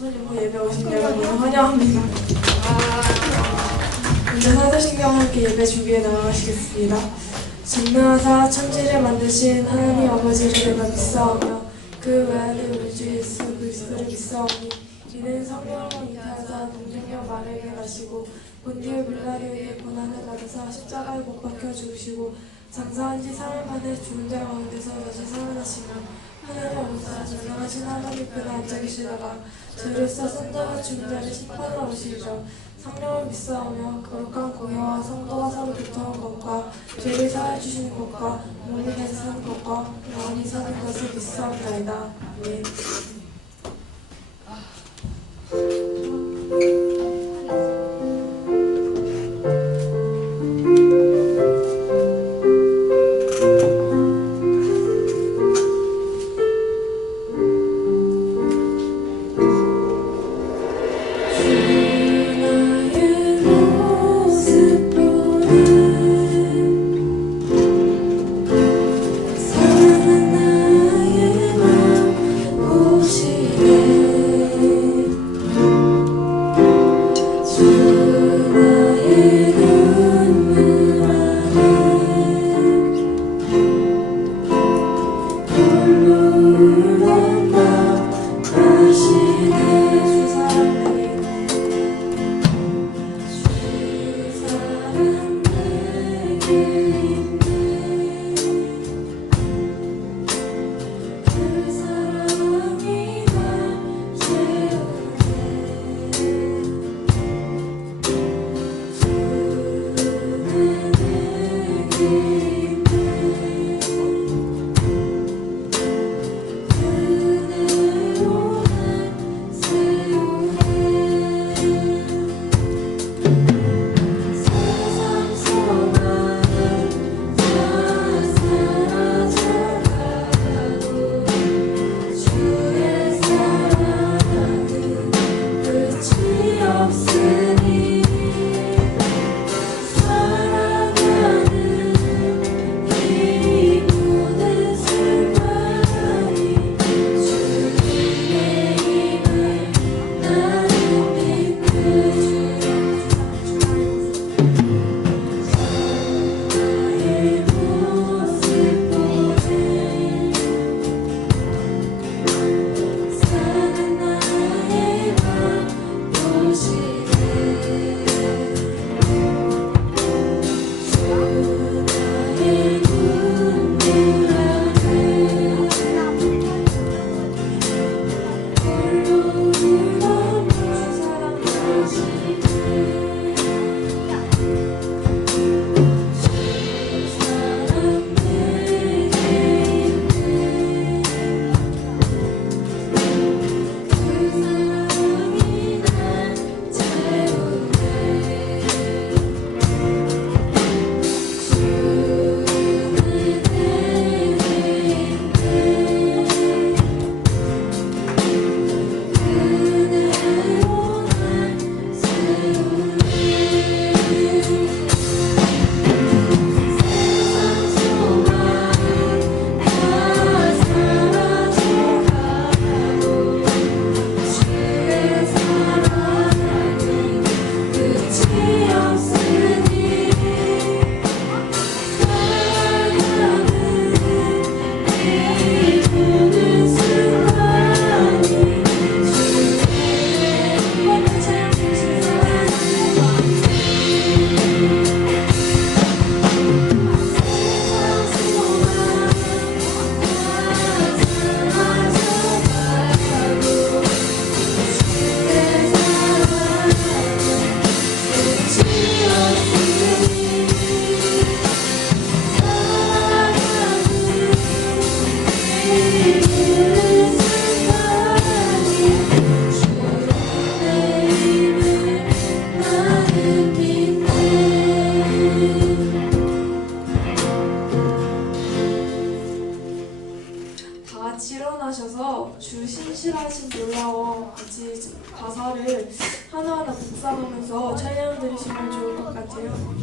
하나님과 예배 오신 여러분을 환영합니다. 먼저 사도신경과 함께 예배 준비해 나가시겠습니다. 전능하사 천지를 만드신 하나님 아버지를 내가 믿사오며 그 외아들 우리 주 예수 그리스도를 믿사오니 이는 성령으로 잉태하사 동정녀 마리아에게 나시고 본디오 빌라리오에게 고난을 받으사 십자가에 못 박혀 죽으시고 장사한 지 3일 만에 죽은 자 가운데서 다시 살아나시며 하늘에 올라 전능하신 하나님께로 앉아 계시다가 죄를 써 선자와 죽은 자를 심판하러 오시리라. 성령을 믿사오며 거룩한 공예와 성도가 서로 교통한 것과 죄를 사하여 주시는 것과 몸이 괜찮은 것과 영원히 사는 것을 믿사옵나이다. 아멘. 일어나셔서 주 신실하신 놀라워 같이 가사를 하나하나 묵상하면서 찬양 드리시면 좋을 것 같아요.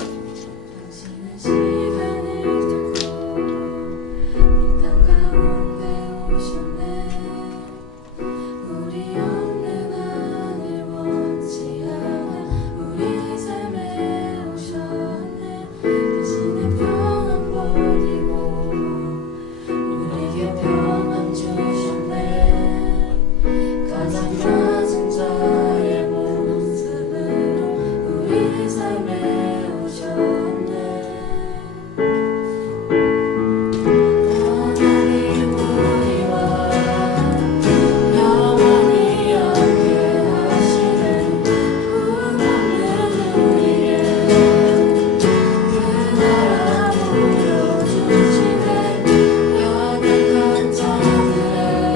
당신은 시간을 두고 이 땅 가운데 오셨네. 우리 없는 하늘 원치 않아 우리 삶에 오셨네. 당신의 평안 버리고 우리에게 평안 주셨네. 가장 낮은 자의 모습으로 우리 삶에 오셨네. 하나님 우리와 영원히 함께 하시는 분 없는 우리의 그 나라 보여주시네. 연약한 자들의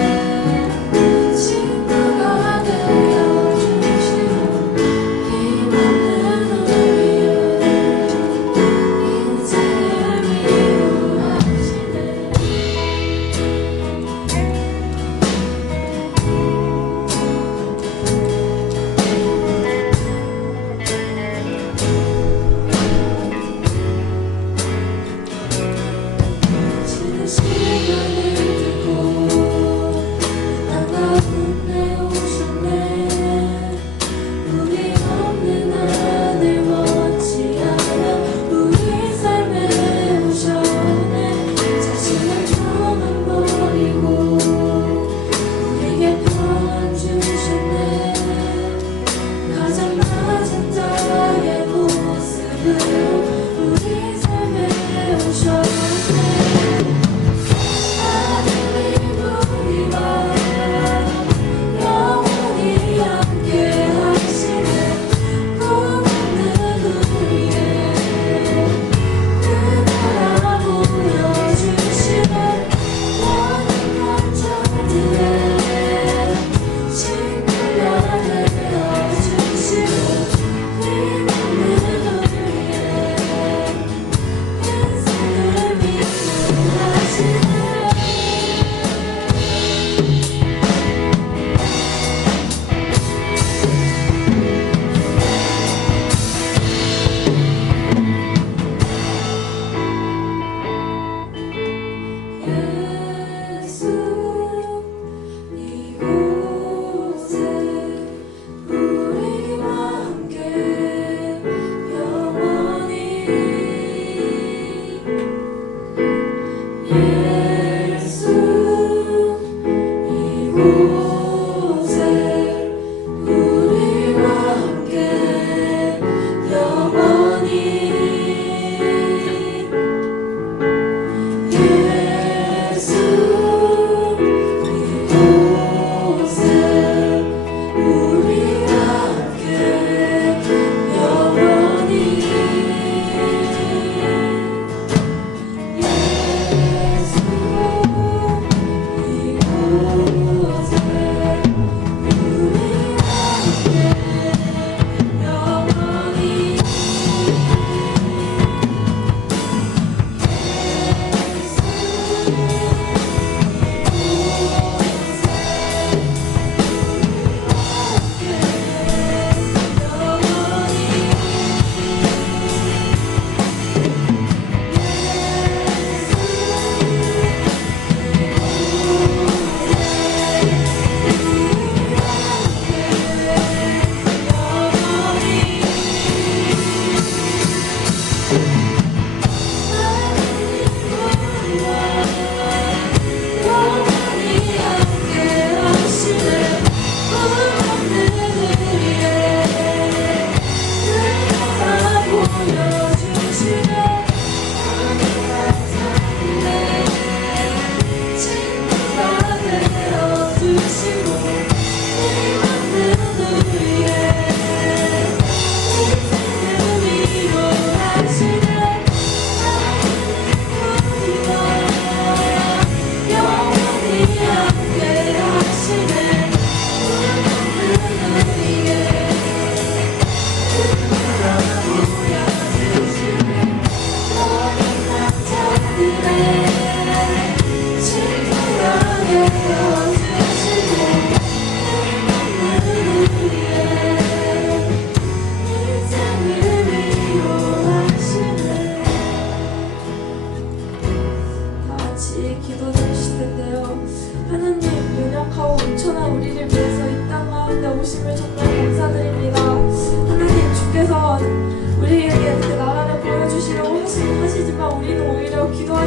친구가 되어주시고 힘없는 우리의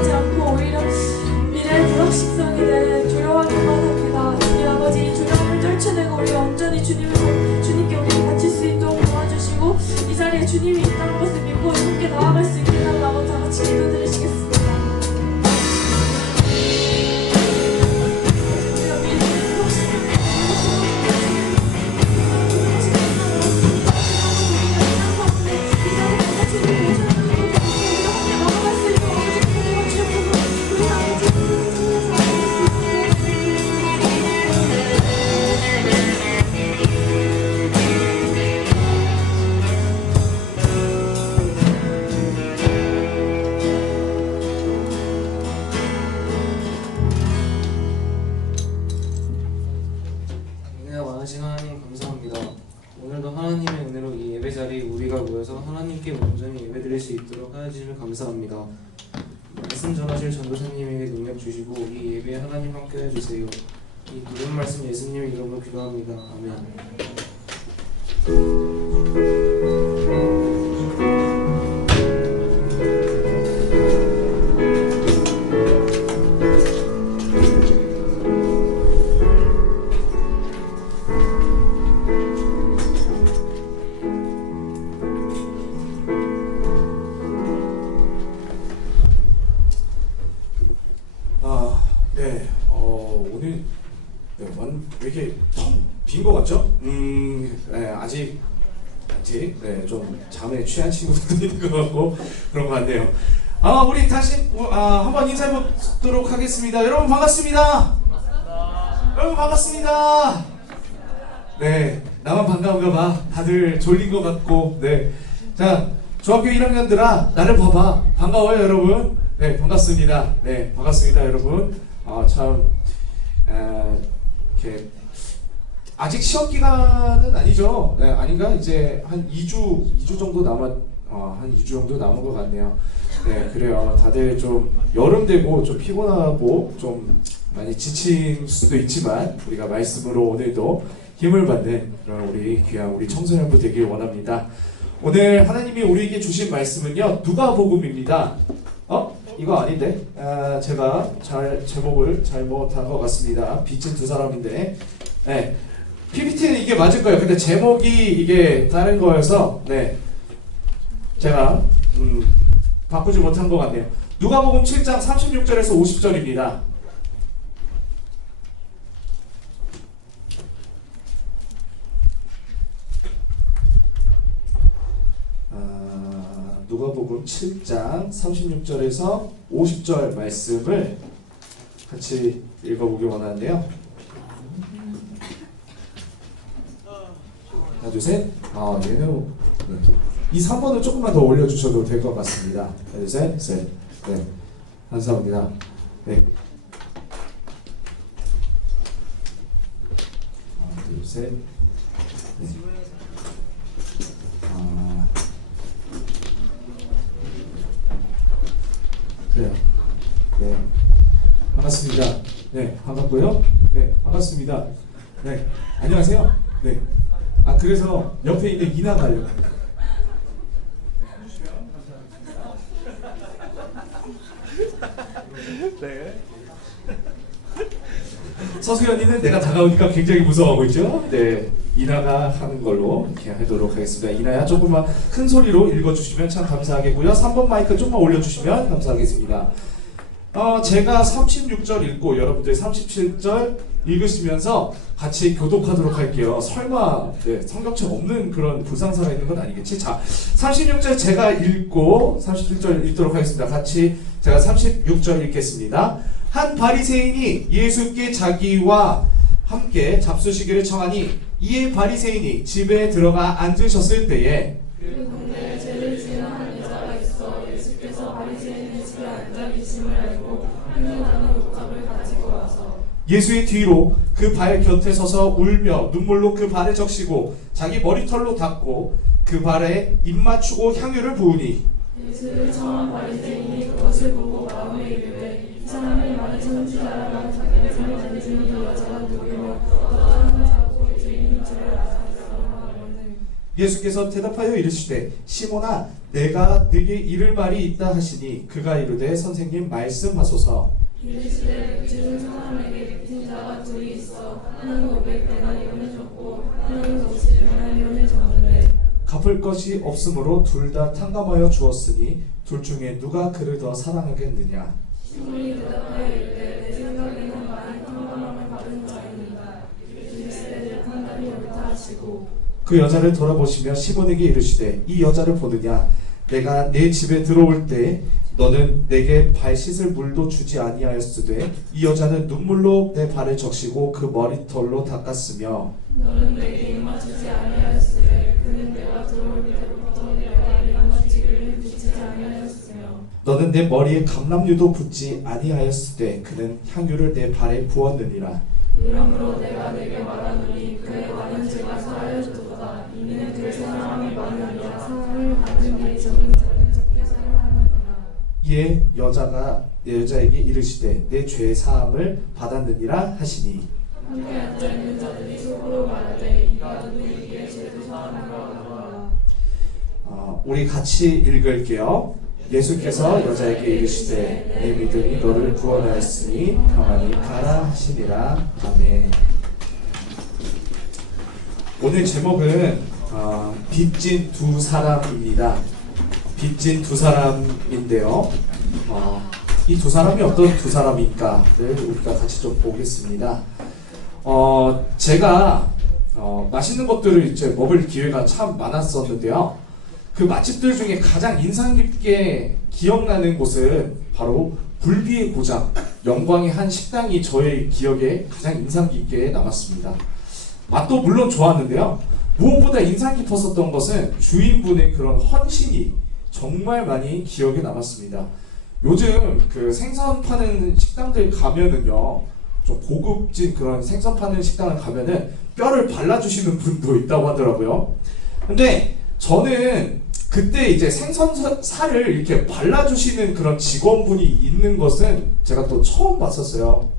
두려워하지 않고 오히려 미래의 불확실성에 대해 두려워하기만 합니다. 주님 아버지, 두려움을 떨쳐내고 우리 온전히 주님께 우리 바칠 수 있도록 도와주시고 이 자리에 주님이 있다는 것을 믿고 함께 나아갈 수 있게 해달라고 다 같이 기도드리시겠습니다. 많으신 하나님 감사합니다. 오늘도 하나님의 은혜로 이 예배 자리에 우리가 모여서 하나님께 온전히 예배드릴 수 있도록 하여 주시면 감사합니다. 말씀 전하실 전도사님에게 능력 주시고 이 예배에 하나님 함께 해주세요. 이 모든 말씀 예수님의 이름으로 기도합니다. 아멘. 오늘 왜 이렇게 빈 것 같죠? 네, 아직 좀 잠에 취한 친구들도 있는 것 같고 그런 것 같네요. 우리 다시 한번 인사해 보도록 하겠습니다. 여러분 반갑습니다. 여러분 반갑습니다. 네, 나만 반가운가 봐. 다들 졸린 것 같고. 네, 자, 중학교 1학년들아 나를 봐봐. 반가워요 여러분. 네, 반갑습니다. 네, 반갑습니다 여러분. 이렇게 아직 시험 기간은 아니죠. 네, 아닌가? 이제 한 2주 정도 한 2주 정도 남은 것 같네요. 네, 그래요. 다들 좀 여름 되고 좀 피곤하고 좀 많이 지친 수도 있지만 우리가 말씀으로 오늘도 힘을 받는 그런 우리 귀한 우리 청소년부 되길 원합니다. 오늘 하나님이 우리에게 주신 말씀은요, 누가복음입니다. 이거 아닌데? 제가 제목을 잘못한 것 같습니다. 빚진 두 사람인데, 네, PPT는 이게 맞을 거예요. 근데 제목이 이게 다른 거여서, 네, 제가 바꾸지 못한 것 같네요. 누가복음 7장 36절에서 50절입니다. 누가복음 7장 36절에서 50절 말씀을 같이 읽어보기 원하는데요. 하나 둘 셋. 얘는 이 3번을 조금만 더 올려주셔도 될 것 같습니다. 하나 둘 셋. 셋. 네, 감사합니다. 네. 하나 둘 셋. 네. 그래요. 네, 반갑습니다. 네, 반갑고요. 네, 반갑습니다. 네, 안녕하세요. 네, 그래서 옆에 있는 이나 가요. 네. 서수연이는 내가 다가오니까 굉장히 무서워하고 있죠. 네, 이나가 하는 걸로 이렇게 하도록 하겠습니다. 이나야 조금만 큰 소리로 읽어주시면 참 감사하겠고요. 3번 마이크 좀만 올려주시면 감사하겠습니다. 제가 36절 읽고 여러분들 37절 읽으시면서 같이 교독하도록 할게요. 설마 성경책 없는 그런 불상사가 있는 건 아니겠지? 자, 36절 제가 읽고 37절 읽도록 하겠습니다. 같이 제가 36절 읽겠습니다. 한 바리새인이 예수께 자기와 함께 잡수시기를 청하니 이에 바리새인이 집에 들어가 앉으셨을 때에 그 동네에 죄를 지은 한 여자가 있어 예수께서 바리새인의 집에 앉아 계심을 알고 한눈하는 옷감을 가지고 와서 예수의 뒤로 그 발 곁에 서서 울며 눈물로 그 발에 적시고 자기 머리털로 닦고 그 발에 입 맞추고 향유를 부으니 예수를 청한 바리새인이 그것을 보고 마음에 이르되 이 사람이 많은 선지자라면 자기를 만지는 이 여자가 누구며 어떠한 자고 죄인인 줄을 알았으나 예수께서 대답하여 이르시되 시몬아 내가 네게 이를 말이 있다 하시니 그가 이르되 선생님 말씀하소서. 이르시되 지금 사람에게 빚진 자가 둘이 있어 하나는 500데나리온을 줬고 하나는 50데나리온을 줬는데 갚을 것이 없으므로 둘 다 탕감하여 주었으니 둘 중에 누가 그를 더 사랑하겠느냐. 시몬이 대답하여 이르되 내 생각에는 많이 탕감함을 받은 자입니다. 이르시되 판단이 옳다 하시고 그 여자를 돌아보시며 시몬에게 이르시되 이 여자를 보느냐. 내가 내 집에 들어올 때 너는 내게 발 씻을 물도 주지 아니하였으되 이 여자는 눈물로 내 발을 적시고 그 머리털로 닦았으며 너는 내게 입맞추지 아니하였으되 그는 내가 들어올 때부터 내가 입맞추기를 그치지 아니하였으며 너는 내 머리에 감람류도 붓지 아니하였으되 그는 향유를 내 발에 부었느니라. 이러므로 내가 내게 말하노니 그의 많은 죄가 사하였도다. 이는 그 사랑함이 많으니라. 사랑을 받는 일이 적은 자는 적게 사랑하느니라. 이에 여자에게 이르시되 내 죄 사함을 받았느니라 하시니 함께 앉아 있는 자들이 속으로 말하되 이가 누구에게 죄를 사함으로 하노라. 우리 같이 읽을게요. 예수께서 여자에게 이르시되 내 믿음이 너를 구원하였으니 평안히 가라 하시니라. 아멘. 오늘 제목은 빚진 두 사람입니다. 빚진 두 사람인데요. 이 두 사람이 어떤 두 사람일까를 우리가 같이 좀 보겠습니다. 제가 맛있는 것들을 이제 먹을 기회가 참 많았었는데요. 그 맛집들 중에 가장 인상 깊게 기억나는 곳은 바로 굴비의 고장 영광의 한 식당이 저의 기억에 가장 인상 깊게 남았습니다. 맛도 물론 좋았는데요. 무엇보다 인상 깊었었던 것은 주인분의 그런 헌신이 정말 많이 기억에 남았습니다. 요즘 그 생선 파는 식당들 가면은요, 좀 고급진 그런 생선 파는 식당을 가면은 뼈를 발라주시는 분도 있다고 하더라고요. 근데 저는 그때 이제 생선살을 이렇게 발라주시는 그런 직원분이 있는 것은 제가 또 처음 봤었어요.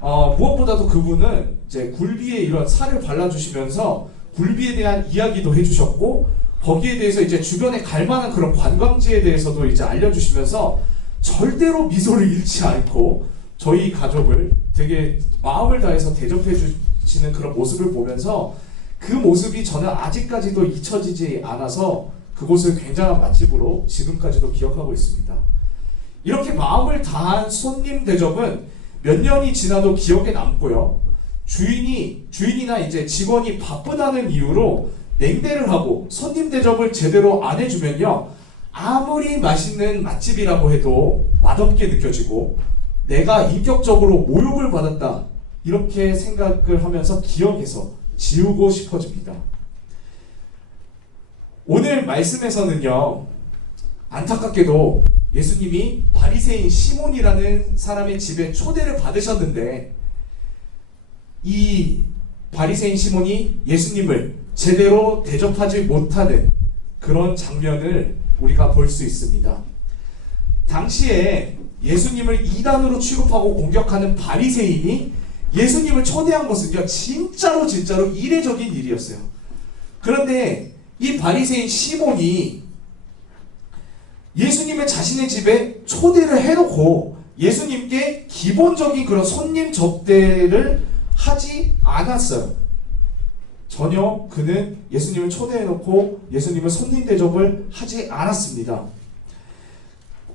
무엇보다도 그분은 이제 굴비에 이런 살을 발라주시면서 굴비에 대한 이야기도 해주셨고, 거기에 대해서 이제 주변에 갈 만한 그런 관광지에 대해서도 이제 알려주시면서 절대로 미소를 잃지 않고 저희 가족을 되게 마음을 다해서 대접해 주시는 그런 모습을 보면서 그 모습이 저는 아직까지도 잊혀지지 않아서 그곳을 굉장한 맛집으로 지금까지도 기억하고 있습니다. 이렇게 마음을 다한 손님 대접은 몇 년이 지나도 기억에 남고요. 주인이나 이제 직원이 바쁘다는 이유로 냉대를 하고 손님 대접을 제대로 안 해주면요, 아무리 맛있는 맛집이라고 해도 맛없게 느껴지고 내가 인격적으로 모욕을 받았다 이렇게 생각을 하면서 기억에서 지우고 싶어집니다. 오늘 말씀에서는요, 안타깝게도 예수님이 바리새인 시몬이라는 사람의 집에 초대를 받으셨는데 이 바리새인 시몬이 예수님을 제대로 대접하지 못하는 그런 장면을 우리가 볼 수 있습니다. 당시에 예수님을 이단으로 취급하고 공격하는 바리새인이 예수님을 초대한 것은요, 진짜로 이례적인 일이었어요. 그런데 이 바리새인 시몬이 예수님을 자신의 집에 초대를 해놓고 예수님께 기본적인 그런 손님 접대를 하지 않았어요. 전혀 그는 예수님을 초대해놓고 예수님을 손님 대접을 하지 않았습니다.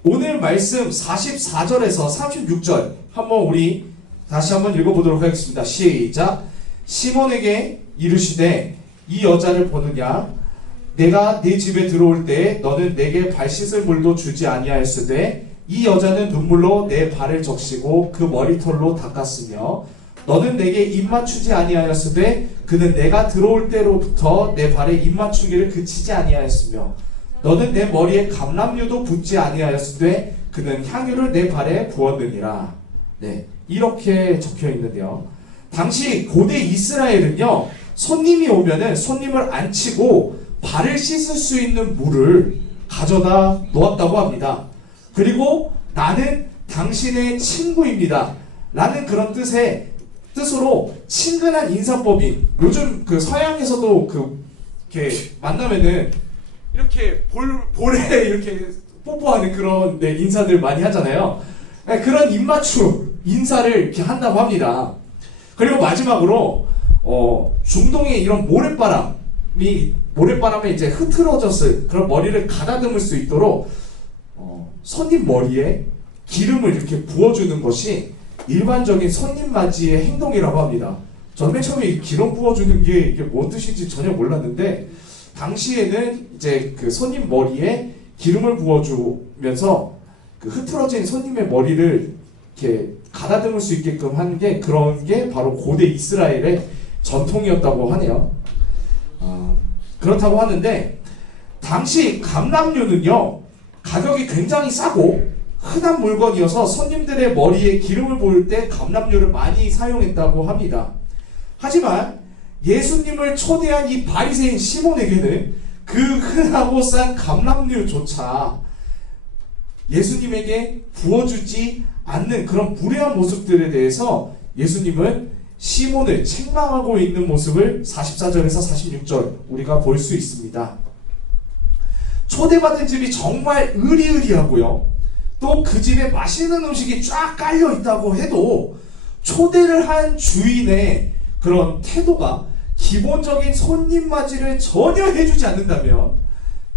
오늘 말씀 44절에서 36절 한번 우리 다시 한번 읽어보도록 하겠습니다. 시작. 시몬에게 이르시되 이 여자를 보느냐. 내가 네 집에 들어올 때 너는 내게 발 씻을 물도 주지 아니하였으되 이 여자는 눈물로 내 발을 적시고 그 머리털로 닦았으며 너는 내게 입맞추지 아니하였으되 그는 내가 들어올 때로부터 내 발에 입맞추기를 그치지 아니하였으며 너는 내 머리에 감람류도 붓지 아니하였으되 그는 향유를 내 발에 부었느니라. 네, 이렇게 적혀 있는데요. 당시 고대 이스라엘은요, 손님이 오면은 손님을 앉히고 발을 씻을 수 있는 물을 가져다 놓았다고 합니다. 그리고 나는 당신의 친구입니다 라는 그런 뜻으로 친근한 인사법인, 요즘 그 서양에서도 그 이렇게 만나면은 이렇게 볼에 이렇게 뽀뽀하는 그런 네, 인사들 많이 하잖아요. 네, 그런 입맞춤 인사를 이렇게 한다고 합니다. 그리고 마지막으로 중동의 이런 모래바람에 이제 흐트러졌을 그런 머리를 가다듬을 수 있도록 손님 머리에 기름을 이렇게 부어주는 것이 일반적인 손님 맞이의 행동이라고 합니다. 저는 맨 처음에 이 기름 부어주는 게 이게 뭔 뜻인지 전혀 몰랐는데 당시에는 이제 그 손님 머리에 기름을 부어주면서 그 흐트러진 손님의 머리를 이렇게 가다듬을 수 있게끔 하는 게 그런 게 바로 고대 이스라엘의 전통이었다고 하네요. 그렇다고 하는데 당시 감람류는요 가격이 굉장히 싸고 흔한 물건이어서 손님들의 머리에 기름을 부을 때 감람류를 많이 사용했다고 합니다. 하지만 예수님을 초대한 이 바리새인 시몬에게는 그 흔하고 싼 감람류조차 예수님에게 부어주지 않는 그런 무례한 모습들에 대해서 예수님은 시몬을 책망하고 있는 모습을 44절에서 46절 우리가 볼 수 있습니다. 초대받은 집이 정말 으리으리하고요. 또 그 집에 맛있는 음식이 쫙 깔려 있다고 해도 초대를 한 주인의 그런 태도가 기본적인 손님 맞이를 전혀 해주지 않는다면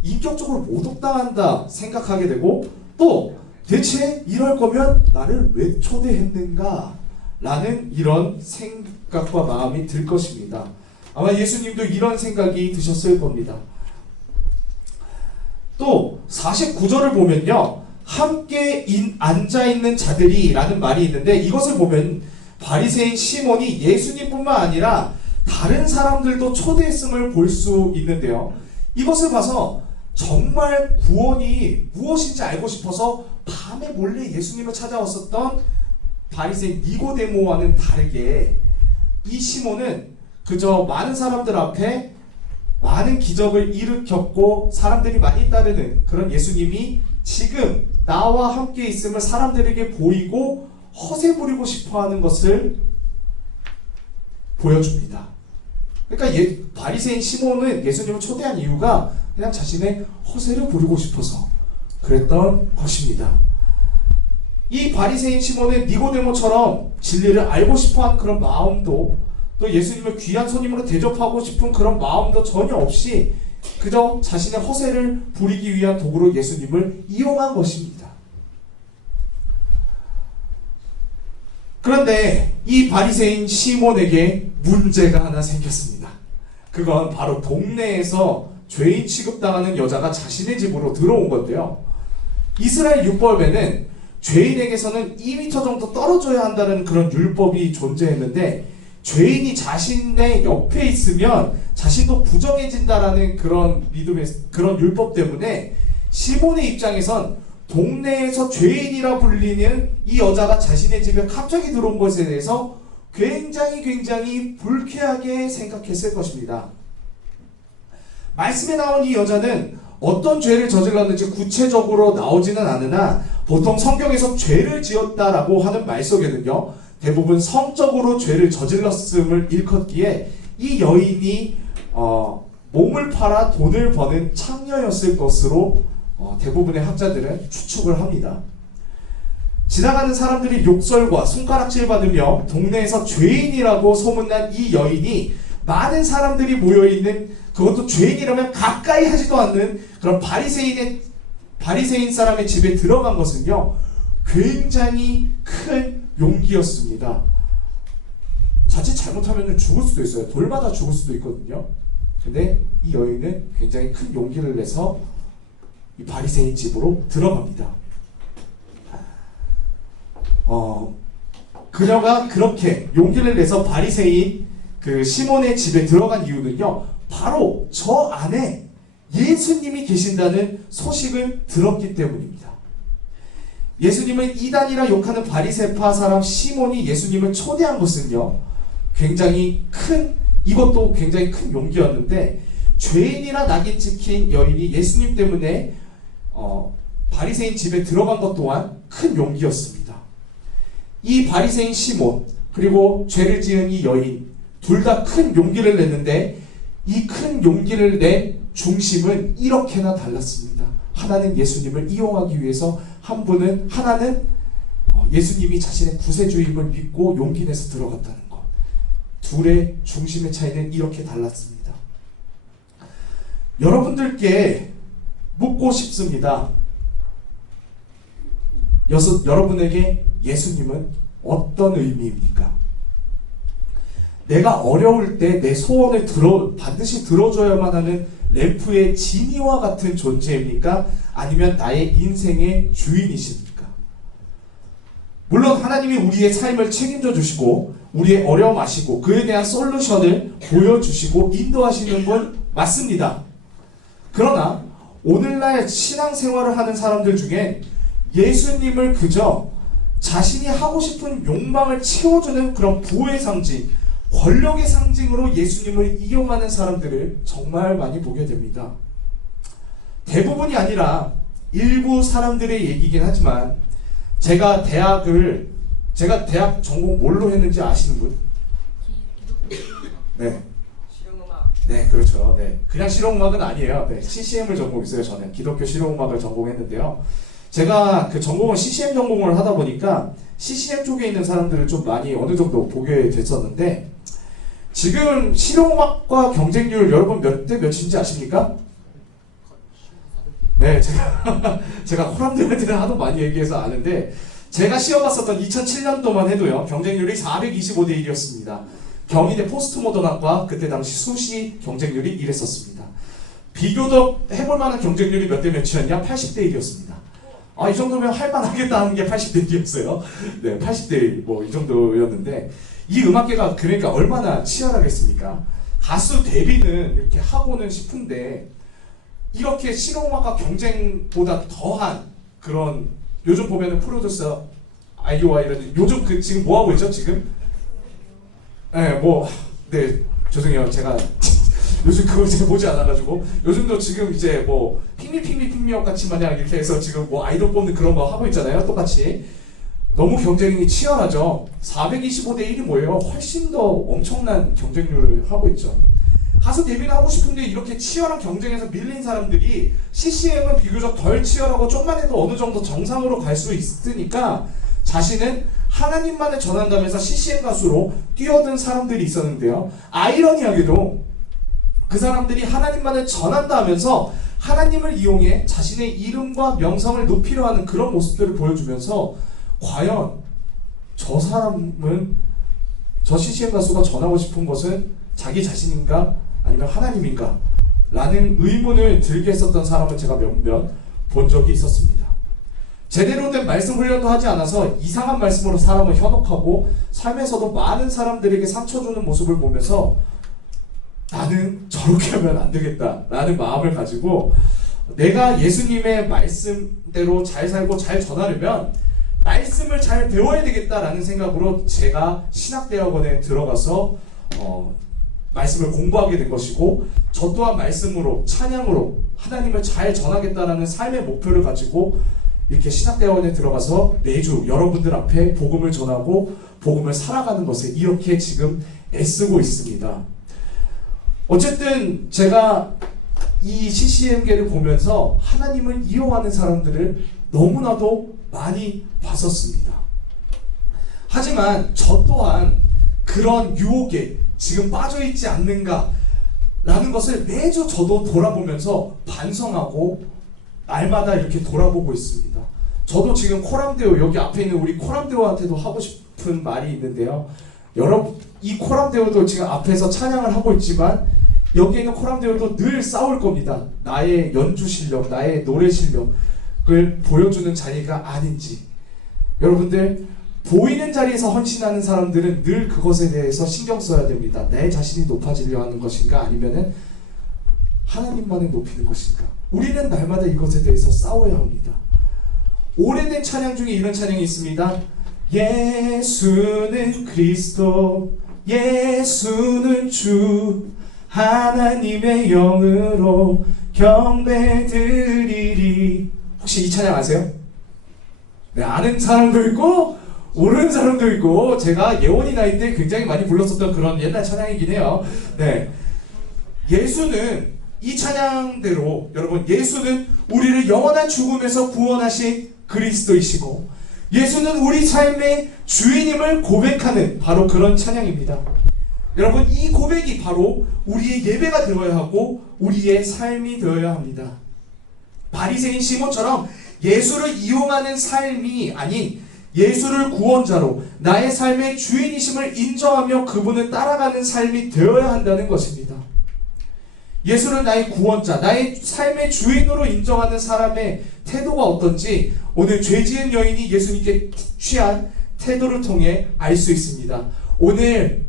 인격적으로 모독당한다 생각하게 되고 또 대체 이럴 거면 나를 왜 초대했는가 라는 이런 생각과 마음이 들 것입니다. 아마 예수님도 이런 생각이 드셨을 겁니다. 또 49절을 보면요 함께 앉아있는 자들이 라는 말이 있는데 이것을 보면 바리새인 시몬이 예수님뿐만 아니라 다른 사람들도 초대했음을 볼 수 있는데요. 이것을 봐서 정말 구원이 무엇인지 알고 싶어서 밤에 몰래 예수님을 찾아왔었던 바리새인 니고데모와는 다르게 이 시몬은 그저 많은 사람들 앞에 많은 기적을 일으켰고 사람들이 많이 따르는 그런 예수님이 지금 나와 함께 있음을 사람들에게 보이고 허세 부리고 싶어하는 것을 보여줍니다. 그러니까 바리새인 시몬은 예수님을 초대한 이유가 그냥 자신의 허세를 부리고 싶어서 그랬던 것입니다. 이 바리새인 시몬은 니고데모처럼 진리를 알고 싶어하는 그런 마음도 또 예수님을 귀한 손님으로 대접하고 싶은 그런 마음도 전혀 없이 그저 자신의 허세를 부리기 위한 도구로 예수님을 이용한 것입니다. 그런데 이 바리새인 시몬에게 문제가 하나 생겼습니다. 그건 바로 동네에서 죄인 취급당하는 여자가 자신의 집으로 들어온 건데요. 이스라엘 율법에는 죄인에게서는 2m 정도 떨어져야 한다는 그런 율법이 존재했는데 죄인이 자신의 옆에 있으면 자신도 부정해진다라는 그런 믿음의 그런 율법 때문에 시몬의 입장에선 동네에서 죄인이라 불리는 이 여자가 자신의 집에 갑자기 들어온 것에 대해서 굉장히 불쾌하게 생각했을 것입니다. 말씀에 나온 이 여자는 어떤 죄를 저질렀는지 구체적으로 나오지는 않으나 보통 성경에서 죄를 지었다라고 하는 말 속에는요 대부분 성적으로 죄를 저질렀음을 일컫기에 이 여인이 몸을 팔아 돈을 버는 창녀였을 것으로 대부분의 학자들은 추측을 합니다. 지나가는 사람들이 욕설과 손가락질 받으며 동네에서 죄인이라고 소문난 이 여인이 많은 사람들이 모여있는 그것도 죄인이라면 가까이 하지도 않는 그런 바리새인 사람의 집에 들어간 것은요 굉장히 큰 용기였습니다. 자칫 잘못하면 죽을 수도 있어요. 돌마다 죽을 수도 있거든요. 근데 이 여인은 굉장히 큰 용기를 내서 이 바리새인 집으로 들어갑니다. 그녀가 그렇게 용기를 내서 바리새인 그 시몬의 집에 들어간 이유는요 바로 저 안에 예수님이 계신다는 소식을 들었기 때문입니다. 예수님을 이단이라 욕하는 바리새파 사람 시몬이 예수님을 초대한 것은요 이것도 굉장히 큰 용기였는데 죄인이라 낙인 찍힌 여인이 예수님 때문에 바리새인 집에 들어간 것 또한 큰 용기였습니다. 이 바리새인 시몬 그리고 죄를 지은 이 여인 둘 다 큰 용기를 냈는데 이 큰 용기를 낸 중심은 이렇게나 달랐습니다. 하나는 예수님을 이용하기 위해서, 하나는 예수님이 자신의 구세주임을 믿고 용기 내서 들어갔다는 것. 둘의 중심의 차이는 이렇게 달랐습니다. 여러분들께 묻고 싶습니다. 여러분에게 예수님은 어떤 의미입니까? 내가 어려울 때 내 소원을 반드시 들어줘야만 하는 램프의 지니와 같은 존재입니까? 아니면 나의 인생의 주인이십니까? 물론 하나님이 우리의 삶을 책임져 주시고 우리의 어려움 아시고 그에 대한 솔루션을 보여주시고 인도하시는 분 맞습니다. 그러나 오늘날 신앙생활을 하는 사람들 중에 예수님을 그저 자신이 하고 싶은 욕망을 채워주는 그런 부의 상징, 권력의 상징으로 예수님을 이용하는 사람들을 정말 많이 보게 됩니다. 대부분이 아니라 일부 사람들의 얘기긴 하지만 제가 대학 전공 뭘로 했는지 아시는 분? 네. 실용음악. 네, 그렇죠. 네. 그냥 실용음악은 아니에요. 네. CCM을 전공했어요. 저는 기독교 실용음악을 전공했는데요. 제가 그 전공은 CCM 전공을 하다 보니까 CCM 쪽에 있는 사람들을 좀 많이 어느 정도 보게 됐었는데, 지금 실용음악과 경쟁률 여러분 몇 대 몇인지 아십니까? 네, 제가 호람들한테는 하도 많이 얘기해서 아는데, 제가 시험 봤었던 2007년도만 해도요, 경쟁률이 425대 1이었습니다. 경희대 포스트모던학과 그때 당시 수시 경쟁률이 이랬었습니다. 비교적 해볼 만한 경쟁률이 몇 대 몇이었냐? 80대 1이었습니다. 이 정도면 할만하겠다 하는 게 80대 1이었어요. 네, 80대 1, 이 정도였는데, 이 음악계가 그러니까 얼마나 치열하겠습니까? 가수 데뷔는 이렇게 하고는 싶은데, 이렇게 실용음악과 경쟁보다 더한 그런, 요즘 보면은 프로듀서 아이오와 이런, 요즘 지금 뭐 하고 있죠, 지금? 네, 죄송해요. 제가 요즘 그걸 제가 보지 않아가지고, 요즘도 지금 이제 핑미업 같이 마냥 이렇게 해서 지금 아이돌 뽑는 그런 거 하고 있잖아요. 똑같이. 너무 경쟁이 치열하죠. 425대 1이 뭐예요? 훨씬 더 엄청난 경쟁률을 하고 있죠. 가수 데뷔를 하고 싶은데 이렇게 치열한 경쟁에서 밀린 사람들이 CCM은 비교적 덜 치열하고 좀만 해도 어느 정도 정상으로 갈 수 있으니까 자신은 하나님만을 전한다면서 CCM 가수로 뛰어든 사람들이 있었는데요. 아이러니하게도 그 사람들이 하나님만을 전한다 하면서 하나님을 이용해 자신의 이름과 명성을 높이려 하는 그런 모습들을 보여주면서, 과연 저 사람은, 저 CCM 가수가 전하고 싶은 것은 자기 자신인가 아니면 하나님인가 라는 의문을 들게 했었던 사람은 제가 몇몇 본 적이 있었습니다. 제대로 된 말씀 훈련도 하지 않아서 이상한 말씀으로 사람을 현혹하고 삶에서도 많은 사람들에게 상처 주는 모습을 보면서 나는 저렇게 하면 안 되겠다 라는 마음을 가지고, 내가 예수님의 말씀대로 잘 살고 잘 전하려면 말씀을 잘 배워야 되겠다라는 생각으로 제가 신학대학원에 들어가서 말씀을 공부하게 된 것이고, 저 또한 말씀으로, 찬양으로 하나님을 잘 전하겠다라는 삶의 목표를 가지고 이렇게 신학대학원에 들어가서 매주 여러분들 앞에 복음을 전하고 복음을 살아가는 것에 이렇게 지금 애쓰고 있습니다. 어쨌든 제가 이 CCM계를 보면서 하나님을 이용하는 사람들을 너무나도 많이 봤었습니다. 하지만 저 또한 그런 유혹에 지금 빠져있지 않는가 라는 것을 매주 저도 돌아보면서 반성하고 날마다 이렇게 돌아보고 있습니다. 저도 지금 코람데오, 여기 앞에 있는 우리 코람데오한테도 하고 싶은 말이 있는데요. 여러분, 이 코람데오도 지금 앞에서 찬양을 하고 있지만 여기 있는 코람데오도 늘 싸울 겁니다. 나의 연주 실력, 나의 노래 실력을 보여주는 자리가 아닌지. 여러분들, 보이는 자리에서 헌신하는 사람들은 늘 그것에 대해서 신경 써야 됩니다. 내 자신이 높아지려 하는 것인가 아니면은 하나님만을 높이는 것인가. 우리는 날마다 이것에 대해서 싸워야 합니다. 오래된 찬양 중에 이런 찬양이 있습니다. 예수는 그리스도, 예수는 주, 하나님의 영으로 경배드리리. 혹시 이 찬양 아세요? 네, 아는 사람도 있고 모르는 사람도 있고, 제가 예원이 나이 때 굉장히 많이 불렀었던 그런 옛날 찬양이긴 해요. 네, 예수는 이 찬양대로 여러분 예수는 우리를 영원한 죽음에서 구원하신 그리스도이시고 예수는 우리 삶의 주인임을 고백하는 바로 그런 찬양입니다. 여러분 이 고백이 바로 우리의 예배가 되어야 하고 우리의 삶이 되어야 합니다. 바리새인 시몬처럼 예수를 이용하는 삶이 아닌 예수를 구원자로 나의 삶의 주인이심을 인정하며 그분을 따라가는 삶이 되어야 한다는 것입니다. 예수를 나의 구원자, 나의 삶의 주인으로 인정하는 사람의 태도가 어떤지 오늘 죄지은 여인이 예수님께 취한 태도를 통해 알 수 있습니다. 오늘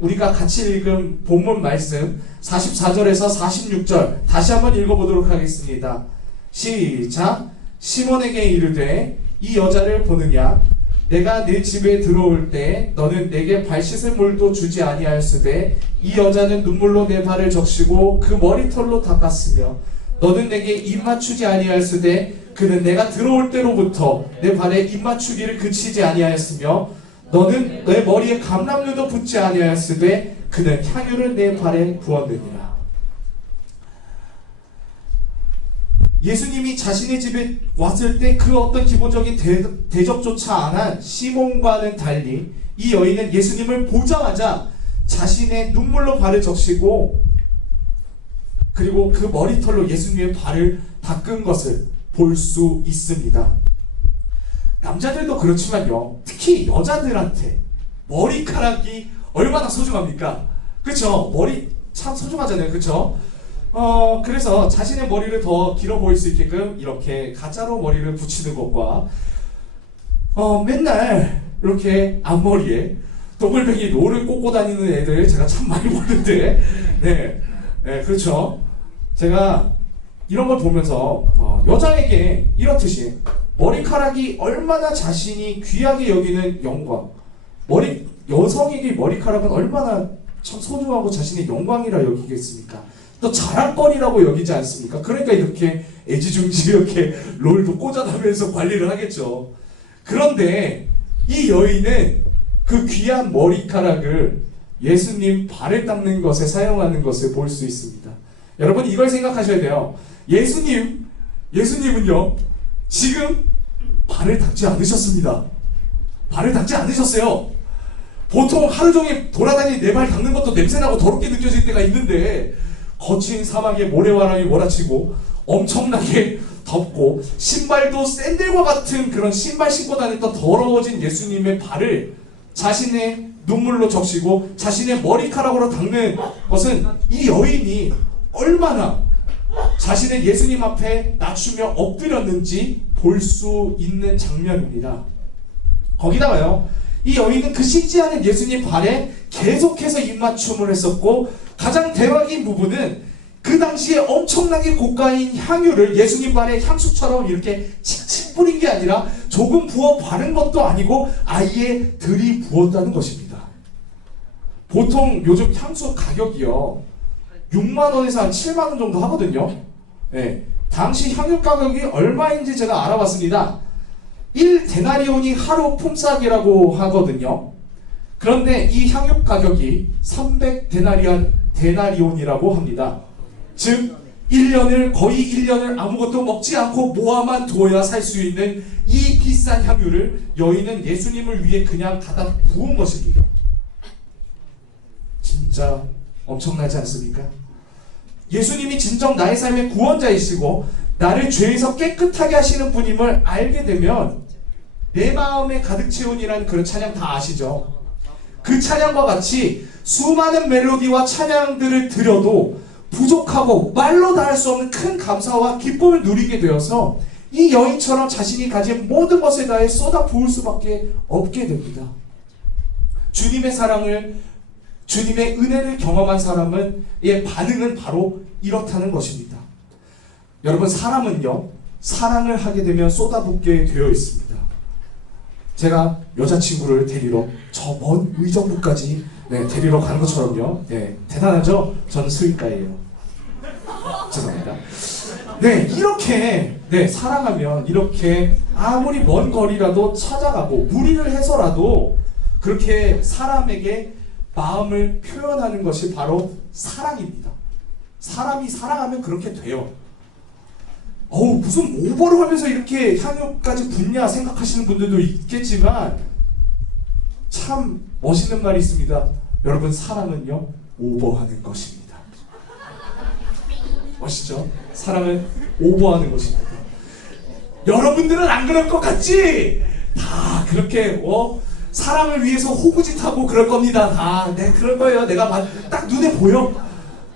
우리가 같이 읽은 본문 말씀 44절에서 46절 다시 한번 읽어보도록 하겠습니다. 시작. 시몬에게 이르되 이 여자를 보느냐? 내가 네 집에 들어올 때 너는 내게 발 씻을 물도 주지 아니하였으되 이 여자는 눈물로 내 발을 적시고 그 머리털로 닦았으며 너는 내게 입 맞추지 아니하였으되 그는 내가 들어올 때로부터 내 발에 입 맞추기를 그치지 아니하였으며 너는 내 머리에 감람류도 붓지 아니하였으되 그는 향유를 내 발에 부었느니라. 예수님이 자신의 집에 왔을 때 그 어떤 기본적인 대접조차 안 한 시몬과는 달리 이 여인은 예수님을 보자마자 자신의 눈물로 발을 적시고 그리고 그 머리털로 예수님의 발을 닦은 것을 볼 수 있습니다. 남자들도 그렇지만요, 특히 여자들한테 머리카락이 얼마나 소중합니까? 그쵸? 머리 참 소중하잖아요. 그쵸? 그래서 자신의 머리를 더 길어 보일 수 있게끔 이렇게 가짜로 머리를 붙이는 것과 맨날 이렇게 앞머리에 동글뱅이 롤을 꽂고 다니는 애들 제가 참 많이 보는데 네, 그렇죠. 제가 이런 걸 보면서 여자에게 이렇듯이 머리카락이 얼마나 자신이 귀하게 여기는 영광, 여성에게 머리카락은 얼마나 참 소중하고 자신의 영광이라 여기겠습니까? 또 자랑거리라고 여기지 않습니까? 그러니까 이렇게 애지중지 이렇게 롤도 꽂아다면서 관리를 하겠죠. 그런데 이 여인은 그 귀한 머리카락을 예수님 발을 닦는 것에 사용하는 것을 볼 수 있습니다. 여러분 이걸 생각하셔야 돼요. 예수님은요 지금 발을 닦지 않으셨습니다. 발을 닦지 않으셨어요. 보통 하루 종일 돌아다니는 내 발 닦는 것도 냄새나고 더럽게 느껴질 때가 있는데 거친 사막에 모래바람이 몰아치고 엄청나게 덥고 신발도 샌들과 같은 그런 신발 신고 다녔던 더러워진 예수님의 발을 자신의 눈물로 적시고 자신의 머리카락으로 닦는 것은 이 여인이 얼마나 자신의 예수님 앞에 낮추며 엎드렸는지 볼 수 있는 장면입니다. 거기다가요, 이 여인은 그 씻지 않은 예수님 발에 계속해서 입맞춤을 했었고 가장 대박인 부분은 그 당시에 엄청나게 고가인 향유를 예수님 발에 향수처럼 이렇게 칙칙 뿌린 게 아니라 조금 부어 바른 것도 아니고 아예 들이부었다는 것입니다. 보통 요즘 향수 가격이요 6만원에서 한 7만원 정도 하거든요. 네, 당시 향유 가격이 얼마인지 제가 알아봤습니다. 1데나리온이 하루 품삯이라고 하거든요. 그런데 이 향유 가격이 300데나리온이라고 합니다. 즉 1년을 거의 1년을 아무것도 먹지 않고 모아만 두어야 살 수 있는 이 비싼 향유를 여인은 예수님을 위해 그냥 갖다 부은 것입니다. 진짜 엄청나지 않습니까? 예수님이 진정 나의 삶의 구원자이시고 나를 죄에서 깨끗하게 하시는 분임을 알게 되면 내 마음에 가득 채운이라는 그런 찬양 다 아시죠? 그 찬양과 같이 수많은 멜로디와 찬양들을 드려도 부족하고 말로 다 할 수 없는 큰 감사와 기쁨을 누리게 되어서 이 여인처럼 자신이 가진 모든 것을 다해 쏟아 부을 수밖에 없게 됩니다. 주님의 사랑을, 주님의 은혜를 경험한 사람은 의 반응은 바로 이렇다는 것입니다. 여러분 사람은요 사랑을 하게 되면 쏟아붓게 되어 있습니다. 제가 여자친구를 데리러 저 먼 의정부까지 데리러 가는 것처럼요. 대단하죠? 저는 스윗가예요. 죄송합니다. 이렇게 사랑하면 이렇게 아무리 먼 거리라도 찾아가고 무리를 해서라도 그렇게 사람에게 마음을 표현하는 것이 바로 사랑입니다. 사람이 사랑하면 그렇게 돼요. 무슨 오버를 하면서 이렇게 향유까지 붓냐 생각하시는 분들도 있겠지만 참 멋있는 말이 있습니다. 여러분, 사랑은요, 오버하는 것입니다. 멋있죠? 사랑은 오버하는 것입니다. 여러분들은 안 그럴 것 같지? 다 그렇게 사랑을 위해서 호구짓하고 그럴 겁니다. 다 그럴 거예요. 내가 딱 눈에 보여.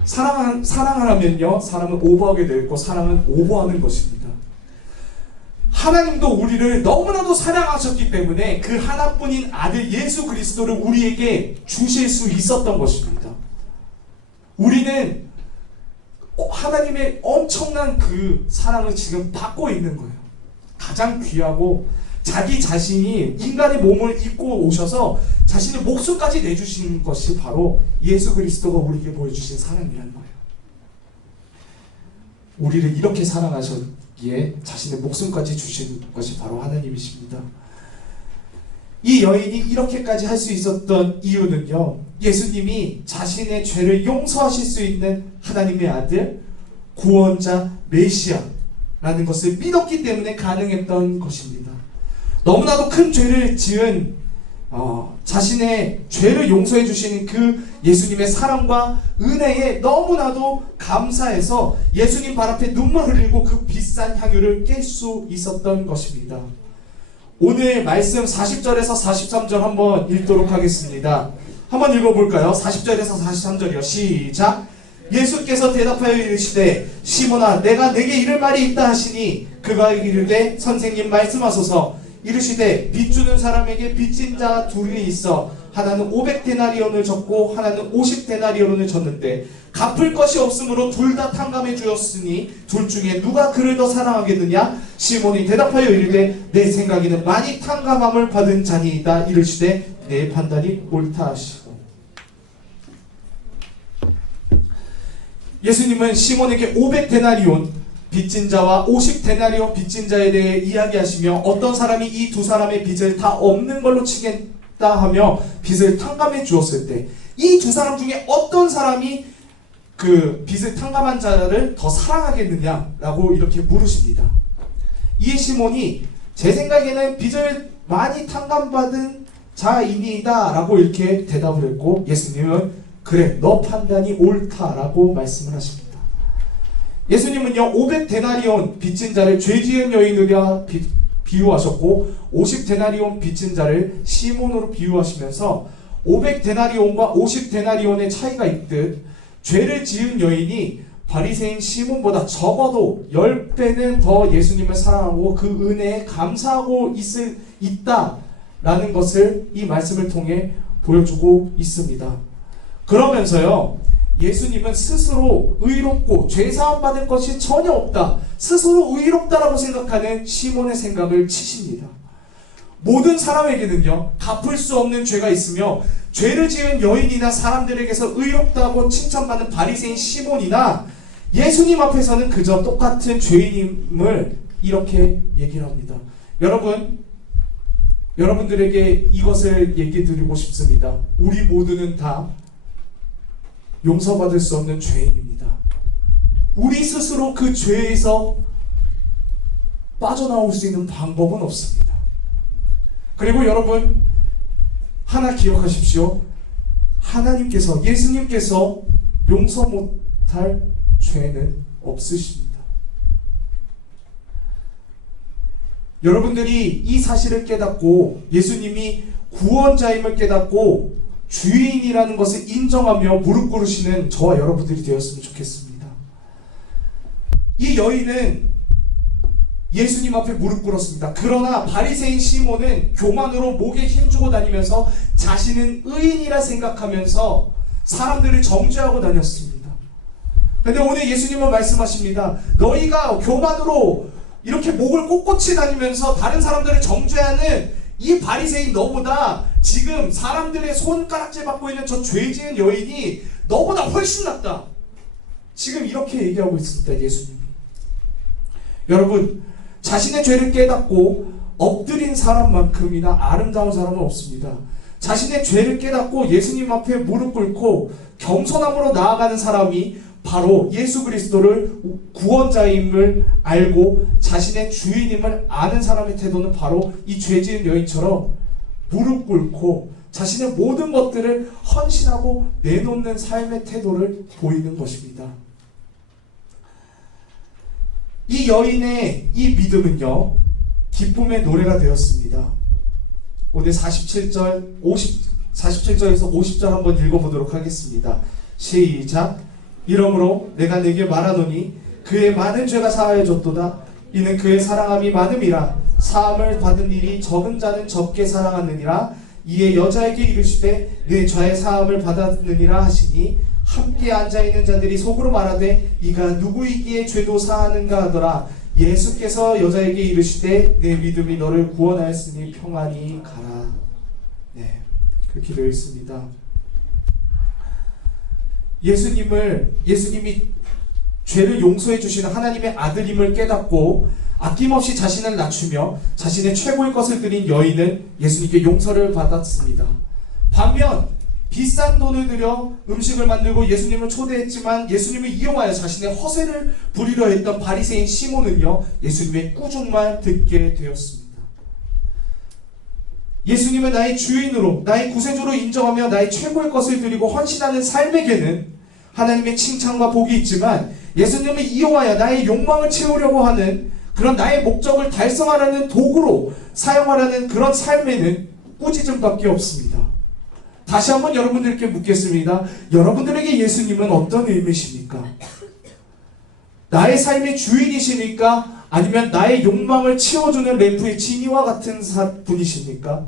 사랑하면요, 사랑은 오버하게 되고 사랑은 오버하는 것입니다. 하나님도 우리를 너무나도 사랑하셨기 때문에 그 하나뿐인 아들 예수 그리스도를 우리에게 주실 수 있었던 것입니다. 우리는 하나님의 엄청난 그 사랑을 지금 받고 있는 거예요. 가장 귀하고 자기 자신이 인간의 몸을 입고 오셔서 자신의 목숨까지 내주신 것이 바로 예수 그리스도가 우리에게 보여주신 사랑이라는 거예요. 우리를 이렇게 사랑하셨기에 자신의 목숨까지 주신 것이 바로 하나님이십니다. 이 여인이 이렇게까지 할 수 있었던 이유는요, 예수님이 자신의 죄를 용서하실 수 있는 하나님의 아들, 구원자, 메시아라는 것을 믿었기 때문에 가능했던 것입니다. 너무나도 큰 죄를 지은 자신의 죄를 용서해 주시는 그 예수님의 사랑과 은혜에 너무나도 감사해서 예수님 발 앞에 눈물 흘리고 그 비싼 향유를 깰 수 있었던 것입니다. 오늘 말씀 40절에서 43절 한번 읽도록 하겠습니다. 한번 읽어볼까요? 40절에서 43절이요. 시작! 예수께서 대답하여 이르시되 시몬아, 내가 내게 이를 말이 있다 하시니 그가 이르되 선생님 말씀하소서. 이르시되 빚주는 사람에게 빚진 자 둘이 있어 하나는 500데나리온을 졌고 하나는 50데나리온을 졌는데 갚을 것이 없으므로 둘 다 탕감해 주었으니 둘 중에 누가 그를 더 사랑하겠느냐? 시몬이 대답하여 이르되 내 생각에는 많이 탕감함을 받은 자니이다. 이르시되 내 판단이 옳다 하시고. 예수님은 시몬에게 500데나리온 빚진 자와 50데나리온 빚진 자에 대해 이야기하시며 어떤 사람이 이 두 사람의 빚을 다 없는 걸로 치겠다 하며 빚을 탕감해 주었을 때 이 두 사람 중에 어떤 사람이 그 빚을 탕감한 자를 더 사랑하겠느냐라고 이렇게 물으십니다. 이에 시몬이 제 생각에는 빚을 많이 탕감받은 자이니이다 라고 이렇게 대답을 했고, 예수님은 그래, 너 판단이 옳다라고 말씀을 하십니다. 예수님은요, 500데나리온 빚진 자를 죄 지은 여인으로 비유하셨고 50데나리온 빚진 자를 시몬으로 비유하시면서 500데나리온과 50데나리온의 차이가 있듯 죄를 지은 여인이 바리새인 시몬보다 적어도 10배는 더 예수님을 사랑하고 그 은혜에 감사하고 있다라는 것을 이 말씀을 통해 보여주고 있습니다. 그러면서요, 예수님은 스스로 의롭고 죄사함 받을 것이 전혀 없다, 스스로 의롭다라고 생각하는 시몬의 생각을 치십니다. 모든 사람에게는요, 갚을 수 없는 죄가 있으며 죄를 지은 여인이나 사람들에게서 의롭다고 칭찬받는 바리새인 시몬이나 예수님 앞에서는 그저 똑같은 죄인임을 이렇게 얘기를 합니다. 여러분들에게 이것을 얘기 드리고 싶습니다. 우리 모두는 다 용서받을 수 없는 죄인입니다. 우리 스스로 그 죄에서 빠져나올 수 있는 방법은 없습니다. 그리고 여러분, 하나 기억하십시오. 하나님께서, 예수님께서 용서 못할 죄는 없으십니다. 여러분들이 이 사실을 깨닫고 예수님이 구원자임을 깨닫고 주인이라는 것을 인정하며 무릎 꿇으시는 저와 여러분들이 되었으면 좋겠습니다. 이 여인은 예수님 앞에 무릎 꿇었습니다. 그러나 바리새인 시몬은 교만으로 목에 힘주고 다니면서 자신은 의인이라 생각하면서 사람들을 정죄하고 다녔습니다. 그런데 오늘 예수님은 말씀하십니다. 너희가 교만으로 이렇게 목을 꼿꼿이 다니면서 다른 사람들을 정죄하는 이 바리새인 너보다 지금 사람들의 손가락질 받고 있는 저 죄지은 여인이 너보다 훨씬 낫다. 지금 이렇게 얘기하고 있습니다. 예수님이. 여러분, 자신의 죄를 깨닫고 엎드린 사람만큼이나 아름다운 사람은 없습니다. 자신의 죄를 깨닫고 예수님 앞에 무릎 꿇고 겸손함으로 나아가는 사람이 바로 예수 그리스도를 구원자임을 알고 자신의 주인임을 아는 사람의 태도는 바로 이 죄지은 여인처럼 무릎 꿇고 자신의 모든 것들을 헌신하고 내놓는 삶의 태도를 보이는 것입니다. 이 여인의 이 믿음은요, 기쁨의 노래가 되었습니다. 오늘 47절에서 50절 한번 읽어보도록 하겠습니다. 시작. 이러므로 내가 네게 말하노니 그의 많은 죄가 사하여졌도다. 이는 그의 사랑함이 많음이라. 사함을 받은 일이 적은 자는 적게 사랑하느니라. 이에 여자에게 이르시되 내 죄의 사함을 받았느니라 하시니 함께 앉아있는 자들이 속으로 말하되 이가 누구이기에 죄도 사하는가 하더라. 예수께서 여자에게 이르시되 내 믿음이 너를 구원하였으니 평안히 가라. 네, 그렇게 되어 있습니다. 예수님이 죄를 용서해 주시는 하나님의 아들임을 깨닫고 아낌없이 자신을 낮추며 자신의 최고의 것을 드린 여인은 예수님께 용서를 받았습니다. 반면 비싼 돈을 들여 음식을 만들고 예수님을 초대했지만 예수님을 이용하여 자신의 허세를 부리려 했던 바리새인 시몬은요, 예수님의 꾸중만 듣게 되었습니다. 예수님을 나의 주인으로, 나의 구세주로 인정하며 나의 최고의 것을 드리고 헌신하는 삶에게는 하나님의 칭찬과 복이 있지만, 예수님을 이용하여 나의 욕망을 채우려고 하는 그런 나의 목적을 달성하려는 도구로 사용하려는 그런 삶에는 꾸짖음밖에 없습니다. 다시 한번 여러분들께 묻겠습니다. 여러분들에게 예수님은 어떤 의미십니까? 나의 삶의 주인이십니까? 아니면 나의 욕망을 채워주는 램프의 지니와 같은 분이십니까?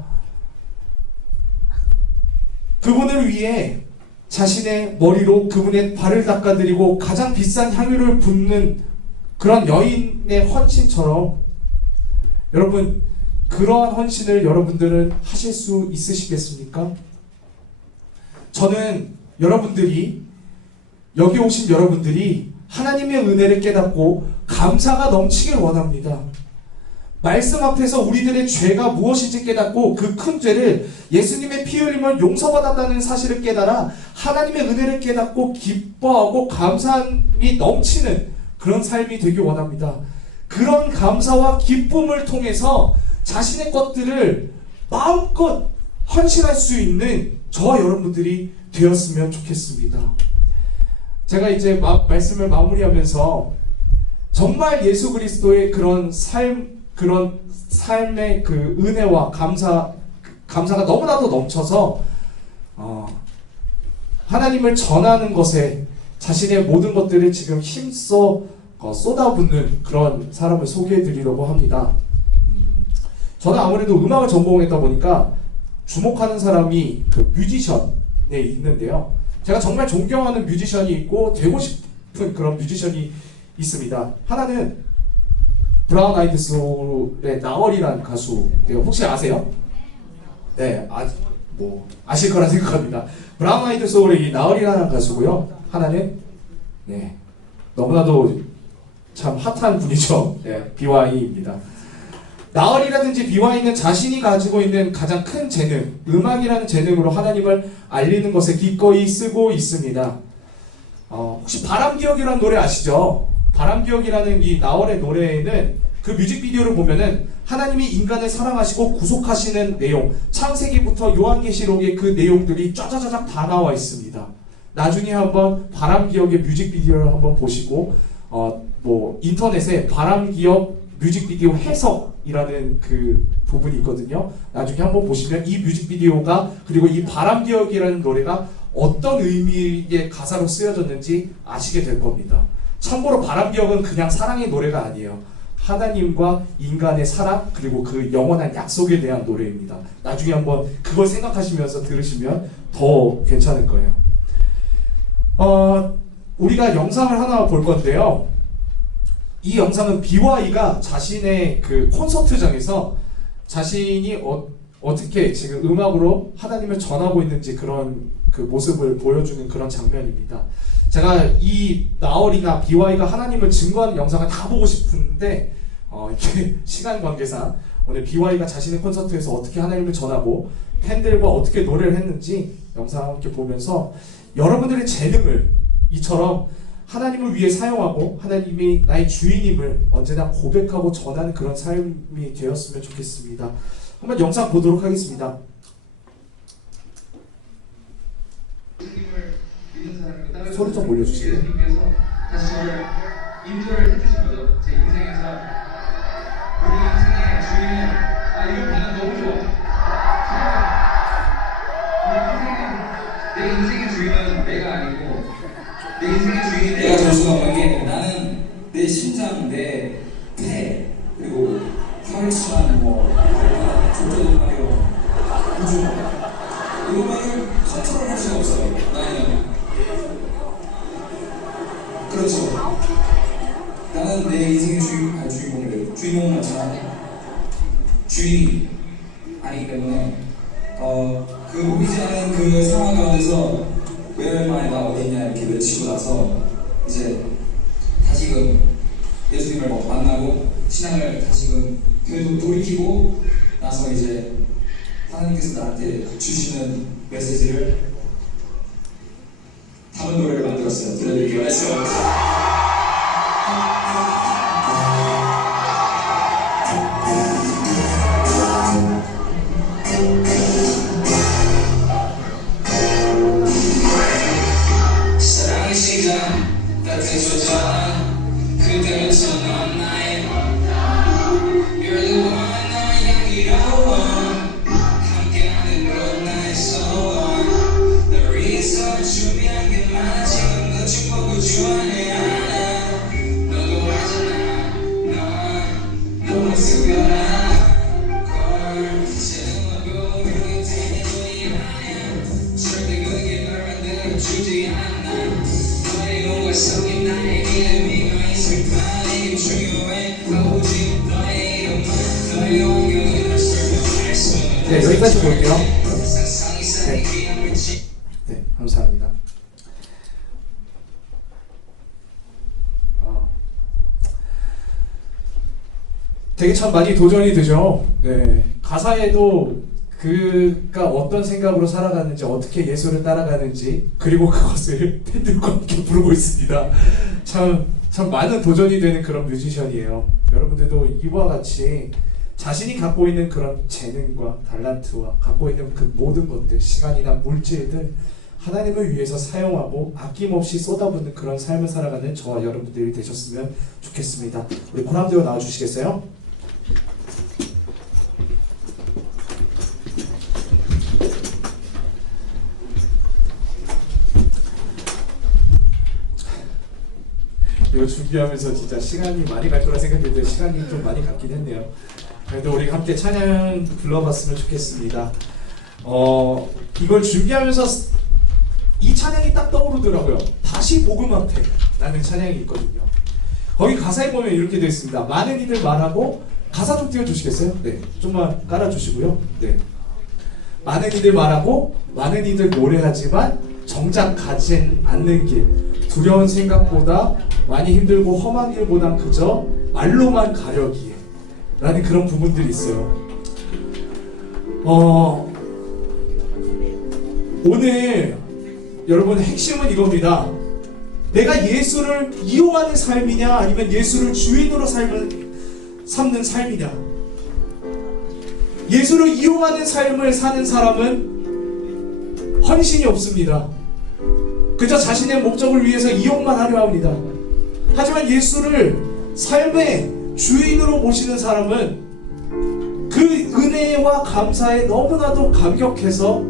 그분을 위해 자신의 머리로 그분의 발을 닦아드리고 가장 비싼 향유를 붓는 그런 여인의 헌신처럼, 여러분, 그러한 헌신을 여러분들은 하실 수 있으시겠습니까? 저는 여러분들이, 여기 오신 여러분들이 하나님의 은혜를 깨닫고 감사가 넘치길 원합니다. 말씀 앞에서 우리들의 죄가 무엇인지 깨닫고 그 큰 죄를 예수님의 피 흘림을 용서받았다는 사실을 깨달아 하나님의 은혜를 깨닫고 기뻐하고 감사함이 넘치는 그런 삶이 되길 원합니다. 그런 감사와 기쁨을 통해서 자신의 것들을 마음껏 헌신할 수 있는 저와 여러분들이 되었으면 좋겠습니다. 제가 이제 말씀을 마무리하면서 정말 예수 그리스도의 그런 삶의 그 은혜와 감사가 너무나도 넘쳐서 하나님을 전하는 것에 자신의 모든 것들을 지금 힘써 쏟아붓는 그런 사람을 소개해 드리려고 합니다. 저는 아무래도 음악을 전공했다 보니까 주목하는 사람이 그 뮤지션에 있는데요. 제가 정말 존경하는 뮤지션이 있고 되고 싶은 그런 뮤지션이 있습니다. 하나는 브라운 아이드 소울의 나얼이라는 가수인데요. 혹시 아세요? 네, 아실 거라 생각합니다. 브라운 아이드 소울의 이 나얼이라는 가수고요. 하나는 너무나도 참 핫한 분이죠. BY입니다. 나얼이라든지 BY는 자신이 가지고 있는 가장 큰 재능, 음악이라는 재능으로 하나님을 알리는 것에 기꺼이 쓰고 있습니다. 혹시 바람기억이라는 노래 아시죠? 바람기억이라는 이 나얼의 노래에는 그 뮤직비디오를 보면은 하나님이 인간을 사랑하시고 구속하시는 내용, 창세기부터 요한계시록의 그 내용들이 쫙쫙쫙 다 나와 있습니다. 나중에 한번 바람기억의 뮤직비디오를 한번 보시고 인터넷에 바람기억 뮤직비디오 해석이라는 그 부분이 있거든요. 나중에 한번 보시면 이 뮤직비디오가, 그리고 이 바람기억이라는 노래가 어떤 의미의 가사로 쓰여졌는지 아시게 될 겁니다. 참고로 바람기억은 그냥 사랑의 노래가 아니에요. 하나님과 인간의 사랑, 그리고 그 영원한 약속에 대한 노래입니다. 나중에 한번 그걸 생각하시면서 들으시면 더 괜찮을 거예요. 우리가 영상을 하나 볼 건데요. 이 영상은 BY가 자신의 그 콘서트장에서 자신이 어떻게 지금 음악으로 하나님을 전하고 있는지 그런 그 모습을 보여주는 그런 장면입니다. 제가 이 나얼이나 BY가 하나님을 증거하는 영상을 다 보고 싶은데 이게 시간 관계상 오늘 BY가 자신의 콘서트에서 어떻게 하나님을 전하고 팬들과 어떻게 노래를 했는지 영상 함께 보면서 여러분들의 재능을 이처럼 하나님을 위해 사용하고 하나님이 나의 주인임을 언제나 고백하고 전하는 그런 삶이 되었으면 좋겠습니다. 한번 영상 보도록 하겠습니다. 소리 좀 올려주세요. 예수님께서 다시 저를 인도를 해주신 거죠. 제 인생에서 우리 인생의 주인은 이런 반응 너무 좋아. 내 인생의 주인은 내가 아니고 내 인생의 주인이 내가 될 수가 없는 게 나는 내 심장, 내 폐, 그리고 혈액순환, 조절하려 우주 이거만을 컨트롤할 수가 없어요. 나는 그렇죠. 나는 내 인생의 주인공은 맞지만 주인이 아니기 때문에 그 보이지 않는 그 상황 가운데서 Where am I 나 어디 있냐 이렇게 외치고 나서 이제 다시금 예수님을 만나고 신앙을 다시금 돌이키고 나서 이제 하나님께서 나한테 주시는 메시지를 담은 노래를 만들었어요. 들려드릴게요. Let's go. 사랑의 시작 따뜻한 조정 그대로서 넌 나의 You're the one 나의 향기로워 함께하는 건 나의 소원 The reason 준비한 게 많아 지금도 축복을 주안해 알아 너도 알잖아 넌 너무 숙여라 걸 채우고 그게 되는 거야 절대 그게 널 만들어주지 않아 너의 몸과 속에 나의 이름이 너의 슬픔이 중요해 오직 너의 이름만 너의 영광을 널 설명할 수 네, 여기까지 볼게요. 세상이 사는 귀함을 네, 감사합니다. 되게 참 많이 도전이 되죠. 네, 가사에도 그가 어떤 생각으로 살아가는지, 어떻게 예수를 따라가는지, 그리고 그것을 팬들과 함께 부르고 있습니다. 참 많은 도전이 되는 그런 뮤지션이에요. 여러분들도 이와 같이 자신이 갖고 있는 그런 재능과 달란트와 갖고 있는 그 모든 것들, 시간이나 물질들 하나님을 위해서 사용하고 아낌없이 쏟아붓는 그런 삶을 살아가는 저와 여러분들이 되셨으면 좋겠습니다. 우리 코람대로 나와주시겠어요? 이거 준비하면서 진짜 시간이 많이 갈 거라 생각했는데 시간이 좀 많이 갔긴 했네요. 그래도 우리 함께 찬양 불러봤으면 좋겠습니다. 이걸 준비하면서 이 찬양이 딱 떠오르더라고요. 다시 복음 앞에 라는 찬양이 있거든요. 거기 가사에 보면 이렇게 되어 있습니다. 많은 이들 말하고, 가사 좀 띄워주시겠어요? 네, 좀만 깔아주시고요. 네. 많은 이들 말하고 많은 이들 노래하지만 정작 가진 않는 길, 두려운 생각보다 많이 힘들고 험한 길보단 그저 말로만 가려기에 라는 그런 부분들이 있어요. 오늘 여러분 핵심은 이겁니다. 내가 예수를 이용하는 삶이냐 아니면 예수를 주인으로 삼는 삶이냐. 예수를 이용하는 삶을 사는 사람은 헌신이 없습니다. 그저 자신의 목적을 위해서 이용만 하려 합니다. 하지만 예수를 삶의 주인으로 모시는 사람은 그 은혜와 감사에 너무나도 감격해서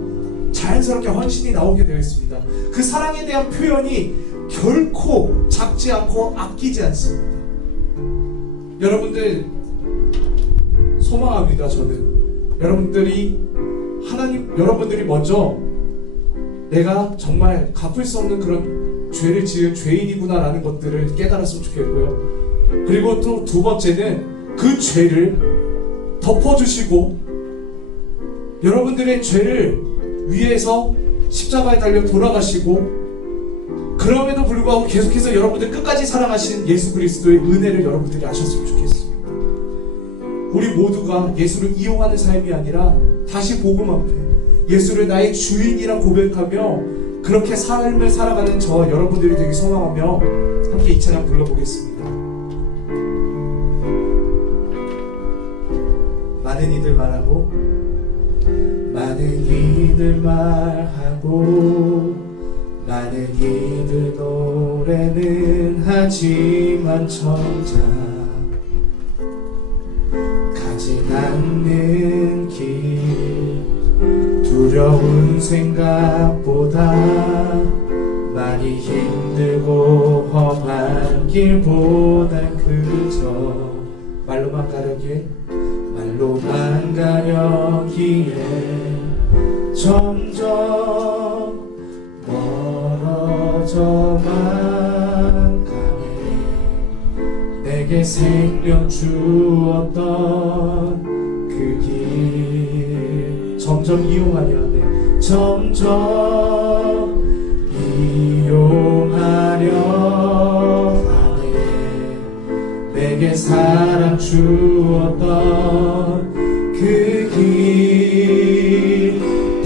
자연스럽게 헌신이 나오게 되어 있습니다. 그 사랑에 대한 표현이 결코 작지 않고 아끼지 않습니다. 여러분들 소망합니다. 저는 여러분들이 먼저 내가 정말 갚을 수 없는 그런 죄를 지은 죄인이구나 라는 것들을 깨달았으면 좋겠고요. 그리고 또 두 번째는 그 죄를 덮어주시고 여러분들의 죄를 위해서 십자가에 달려 돌아가시고 그럼에도 불구하고 계속해서 여러분들 끝까지 사랑하신 예수 그리스도의 은혜를 여러분들이 아셨으면 좋겠습니다. 우리 모두가 예수를 이용하는 삶이 아니라 다시 복음 앞에 예수를 나의 주인이라 고백하며 그렇게 삶을 살아가는 저 여러분들이 되게 소망하며 함께 이 찬양 불러보겠습니다. 많은 이들 말하고 많은 이들 말하고 많은 이들 노래는 하지만 정작 가지 않는 길 두려운 생각보다 많이 힘들고 험한 길보단 그저 말로만 가려기에 점점 멀어져만 가네. 내게 생명 주었던 그 길 점점 이용하려 하네. 점점 이용하려 하네. 내게 사랑 주었던 그 길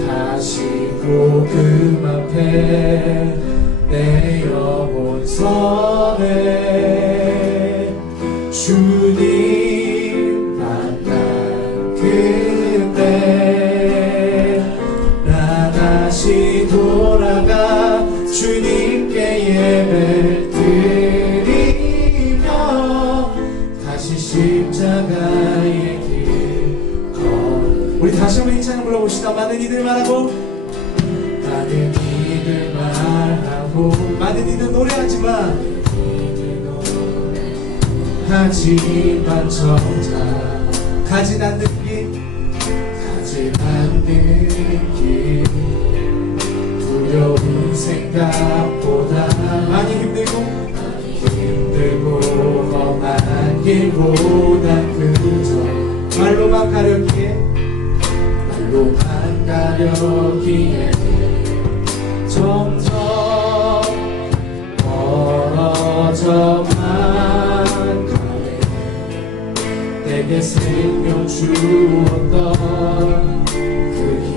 다시 복음 앞에 내 영혼 선에 주님 만난 그때 나 다시 돌아가 주님께 예배를 드리며 다시 십자가의 길 우리 다시 한번 이 찬양 불러봅시다. 많은 이들 말하고 많은 이들 말하고 많은 이들 노래하지만 하지만 정작 가진 않는 길 두려운 생각보다 많이 힘들고 험한 길보다 그저 말로만 가려기에 점점 멀어져만 가네. 내게 생명 주었던 그 길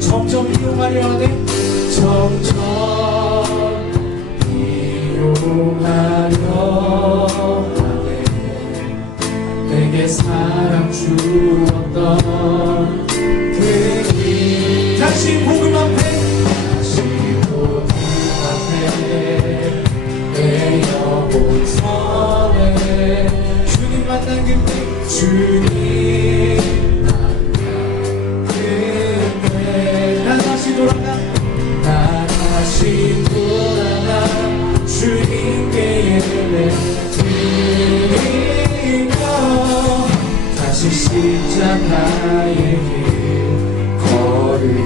점점 이용하려 하네. 점점 이용하려 하네. 내게 사랑 주었던 그 길 다시 복음 앞에 내 영혼 선에 주님 만난 그때 주님 만난 그때 나 다시 돌아가 주님께 예배 드리며 다시 십자가의 길 걸으리.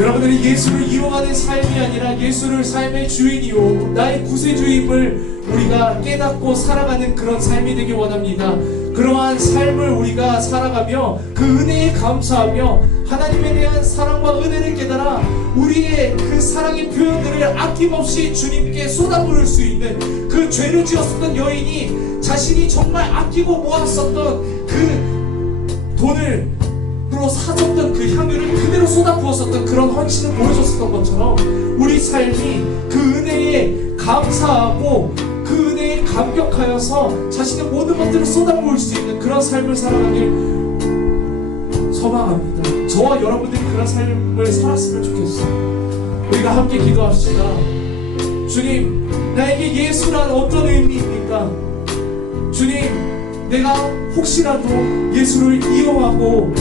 여러분들이 예수를 이용하는 삶이 아니라 예수를 삶의 주인이요 나의 구세주임을 우리가 깨닫고 살아가는 그런 삶이 되길 원합니다. 그러한 삶을 우리가 살아가며 그 은혜에 감사하며 하나님에 대한 사랑과 은혜를 깨달아 우리의 그 사랑의 표현들을 아낌없이 주님께 쏟아부을 수 있는 그 죄를 지었었던 여인이 자신이 정말 아끼고 모았었던 그 돈을 사줬던 그 향유를 그대로 쏟아부었었던 그런 헌신을 보여줬었던 것처럼 우리 삶이 그 은혜에 감사하고 그 은혜에 감격하여서 자신의 모든 것들을 쏟아부을 수 있는 그런 삶을 살아가길 소망합니다. 저와 여러분들이 그런 삶을 살았으면 좋겠어요. 우리가 함께 기도합시다. 주님, 나에게 예수란 어떤 의미입니까? 주님, 내가 혹시라도 예수를 이용하고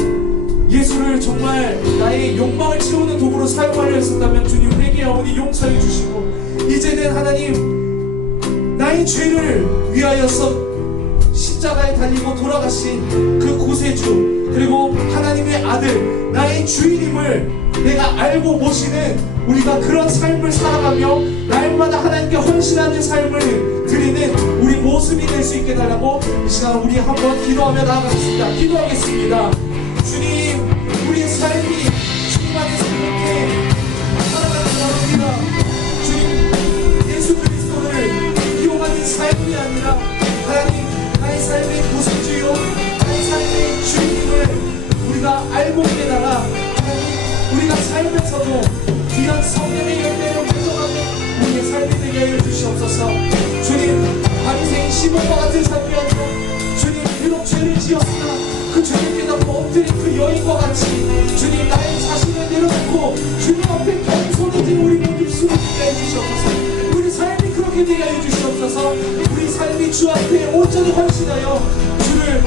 예수를 정말 나의 욕망을 채우는 도구로 사용하려 했었다면 주님 회개하오니 용서해 주시고 이제는 하나님 나의 죄를 위하여서 십자가에 달리고 돌아가신 그 구세주 그리고 하나님의 아들 나의 주인임을 내가 알고 모시는 우리가 그런 삶을 살아가며 날마다 하나님께 헌신하는 삶을 드리는 우리 모습이 될 수 있게 달라고 이 시간 우리 한번 기도하며 나아가겠습니다. 기도하겠습니다. 주님, 우리의 삶이 주님 안에서 그렇게 살아가는 우리가 주님 예수 그리스도를 이용하는 삶이 아니라 하나님 나의 삶의 구세주요 나의 삶의 주님을 우리가 알고 깨달아 하나님 우리가 살면서도 귀한 성령의 열매를 맺어가는 우리의 삶이 되게 하여 주시옵소서. 주님, 바리새인 시몬과 같은 삶이 아니라 주님, 비록 죄를 지었으나 그 죄를 깨닫고 엎드린 그 여인과 같이 주님, 나의 자신을 내려놓고 주님 앞에 겸손해진 우리 모두 수를 되게 하여 주시옵소서. 우리 삶이 그렇게 되게 하여 주시옵소서. 우리 삶이 주 앞에 온전히 헌신하여 주를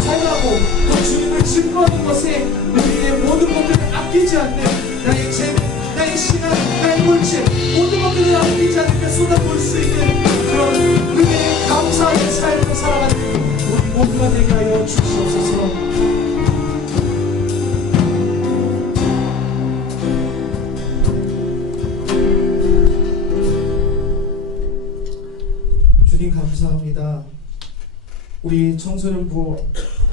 사랑하고 또 주님을 증거하는 것에 우리의 모든 것들을 아끼지 않는 나의 재능, 나의 시간, 나의 물질 모든 것들을 아끼지 않으며 쏟아부을 수 있는 그런 은혜에 감사하는 삶을 살아가는 우리 모두가 되게 하여 주시옵소서. 주님 감사합니다. 우리 청소년부,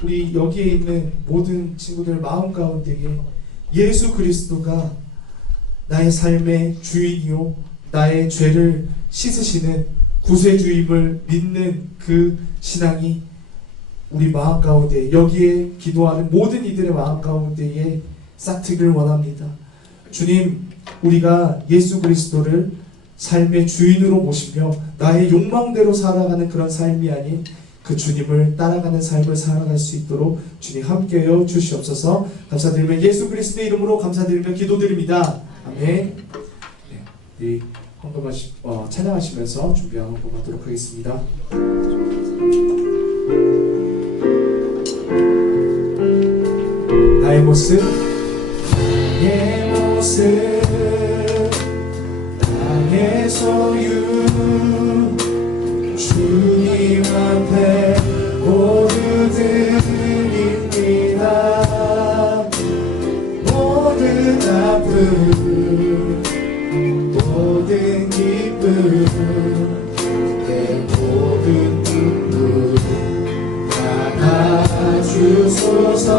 우리 여기에 있는 모든 친구들 마음 가운데에 예수 그리스도가 나의 삶의 주인이요 나의 죄를 씻으시는 구세주임을 믿는 그 신앙이 우리 마음 가운데, 여기에 기도하는 모든 이들의 마음 가운데에 싹트기를 원합니다. 주님, 우리가 예수 그리스도를 삶의 주인으로 모시며 나의 욕망대로 살아가는 그런 삶이 아닌 그 주님을 따라가는 삶을 살아갈 수 있도록 주님 함께하여 주시옵소서. 감사드리며 예수 그리스도의 이름으로 감사드리며 기도드립니다. 아멘. 네, 찬양하시면서 준비하는 거 하도록 하겠습니다. 나의 모습, 나의 모습, 나의 소유, 주님 앞에 모두 드립니다. 모든 아픔, 모든 기쁨, 내 모든 눈물 닫아주소서.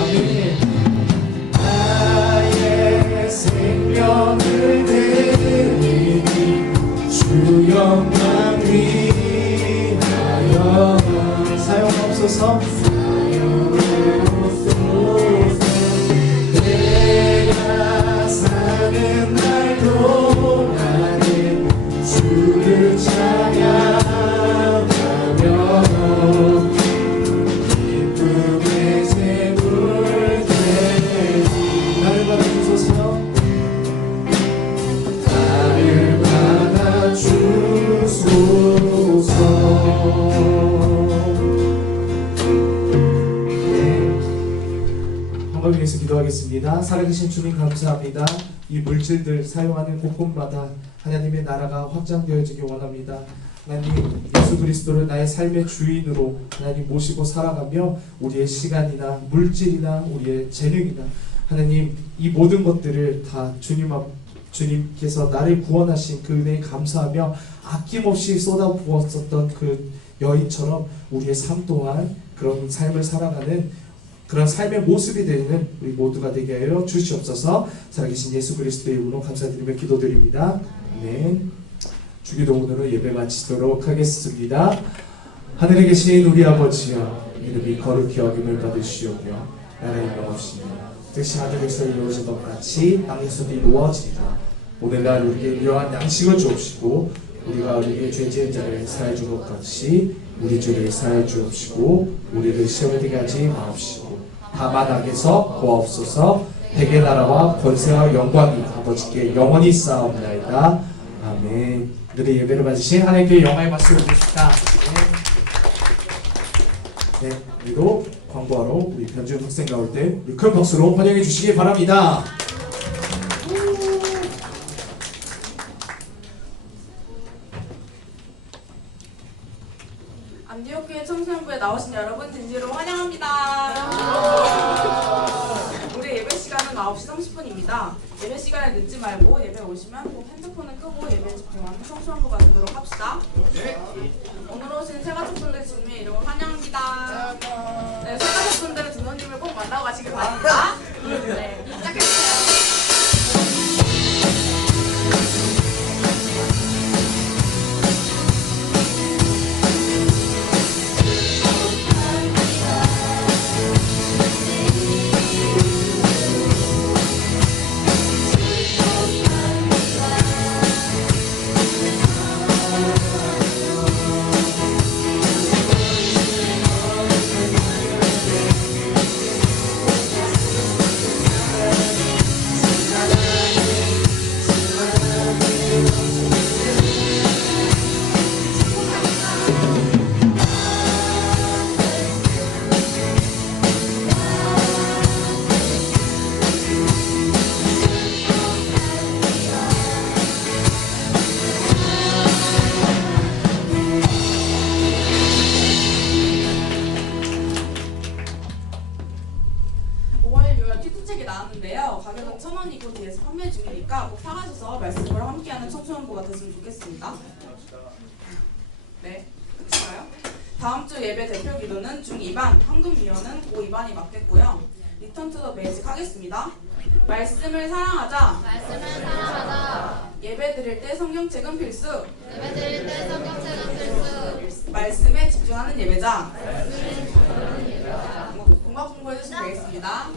아멘. 나의 생명을 드리니 주 영광 위하여 사용하옵소서. 내가 사는 날 동안에 주를 찬양하며 기쁨의 샘을 되니 나를 받아주소서. 나를 받아주소서. 한번 위해서 기도하겠습니다. 살아계신 주님 감사합니다. 이 물질들 사용하는 곳곳마다 하나님의 나라가 확장되어지기 원합니다. 하나님, 예수 그리스도를 나의 삶의 주인으로 하나님 모시고 살아가며 우리의 시간이나 물질이나 우리의 재능이나 하나님 이 모든 것들을 다 주님께서 나를 구원하신 그 은혜에 감사하며 아낌없이 쏟아부었었던 그 여인처럼 우리의 삶 동안 그런 삶을 살아가는 그런 삶의 모습이 되는 우리 모두가 되게 하여 주시옵소서. 살아계신 예수 그리스도의 이름으로 감사드리며 기도드립니다. 아멘. 주기도 오늘은 예배 마치도록 하겠습니다. 하늘에 계신 우리 아버지여, 이름이 거룩히 여김을 받으시오며 나라의 명하시며 뜻이 하늘에서 이루어진 것 같이 땅에서도 이루어지리라. 오늘날 우리에게 일용할 양식을 주옵시고 우리가 우리에게 죄 지은 자를 사해 준 것 같이 우리 죄를 사해 주옵시고 우리를 시험에 들게 하지 마옵시고 다만 악에서 구하옵소서. 대개 나라와 권세와 영광이 아버지께 영원히 쌓옵나이다. 아멘. 오늘의 예배를 받으신 하나님께 영광의 박수 올리십시다. 네, 그리고 광고하러 우리 변준 학생 나올 때 큰 박수로 환영해 주시기 바랍니다. 안디옥교회 청소년부에 나오신 여러분 진지로 환영합니다. 우리 예배 시간은 9시 30분입니다. 예배 시간에 늦지 말고 예배 오시면 꼭 핸드폰을 끄고 예배에 집중하는 청소년부가 되도록 합시다. 오늘 오신 새가족분들 주님의 이름으로 환영합니다. 네, 새가족분들은 부모님을 꼭 만나고 가시길 바랍니다. 네, 시작해주세요. 청소년부가 됐으면 좋겠습니다. 네, 끝인가요? 다음 주 예배 대표 기도는 중2반, 황금미연은 고2반이 맡겠고요. 리턴 투 더 베이직 하겠습니다. 말씀을 사랑하자. 예배 드릴 때 성경책은 필수. 말씀에 집중하는 예배자. 공각 공부해 주시면 되겠습니다.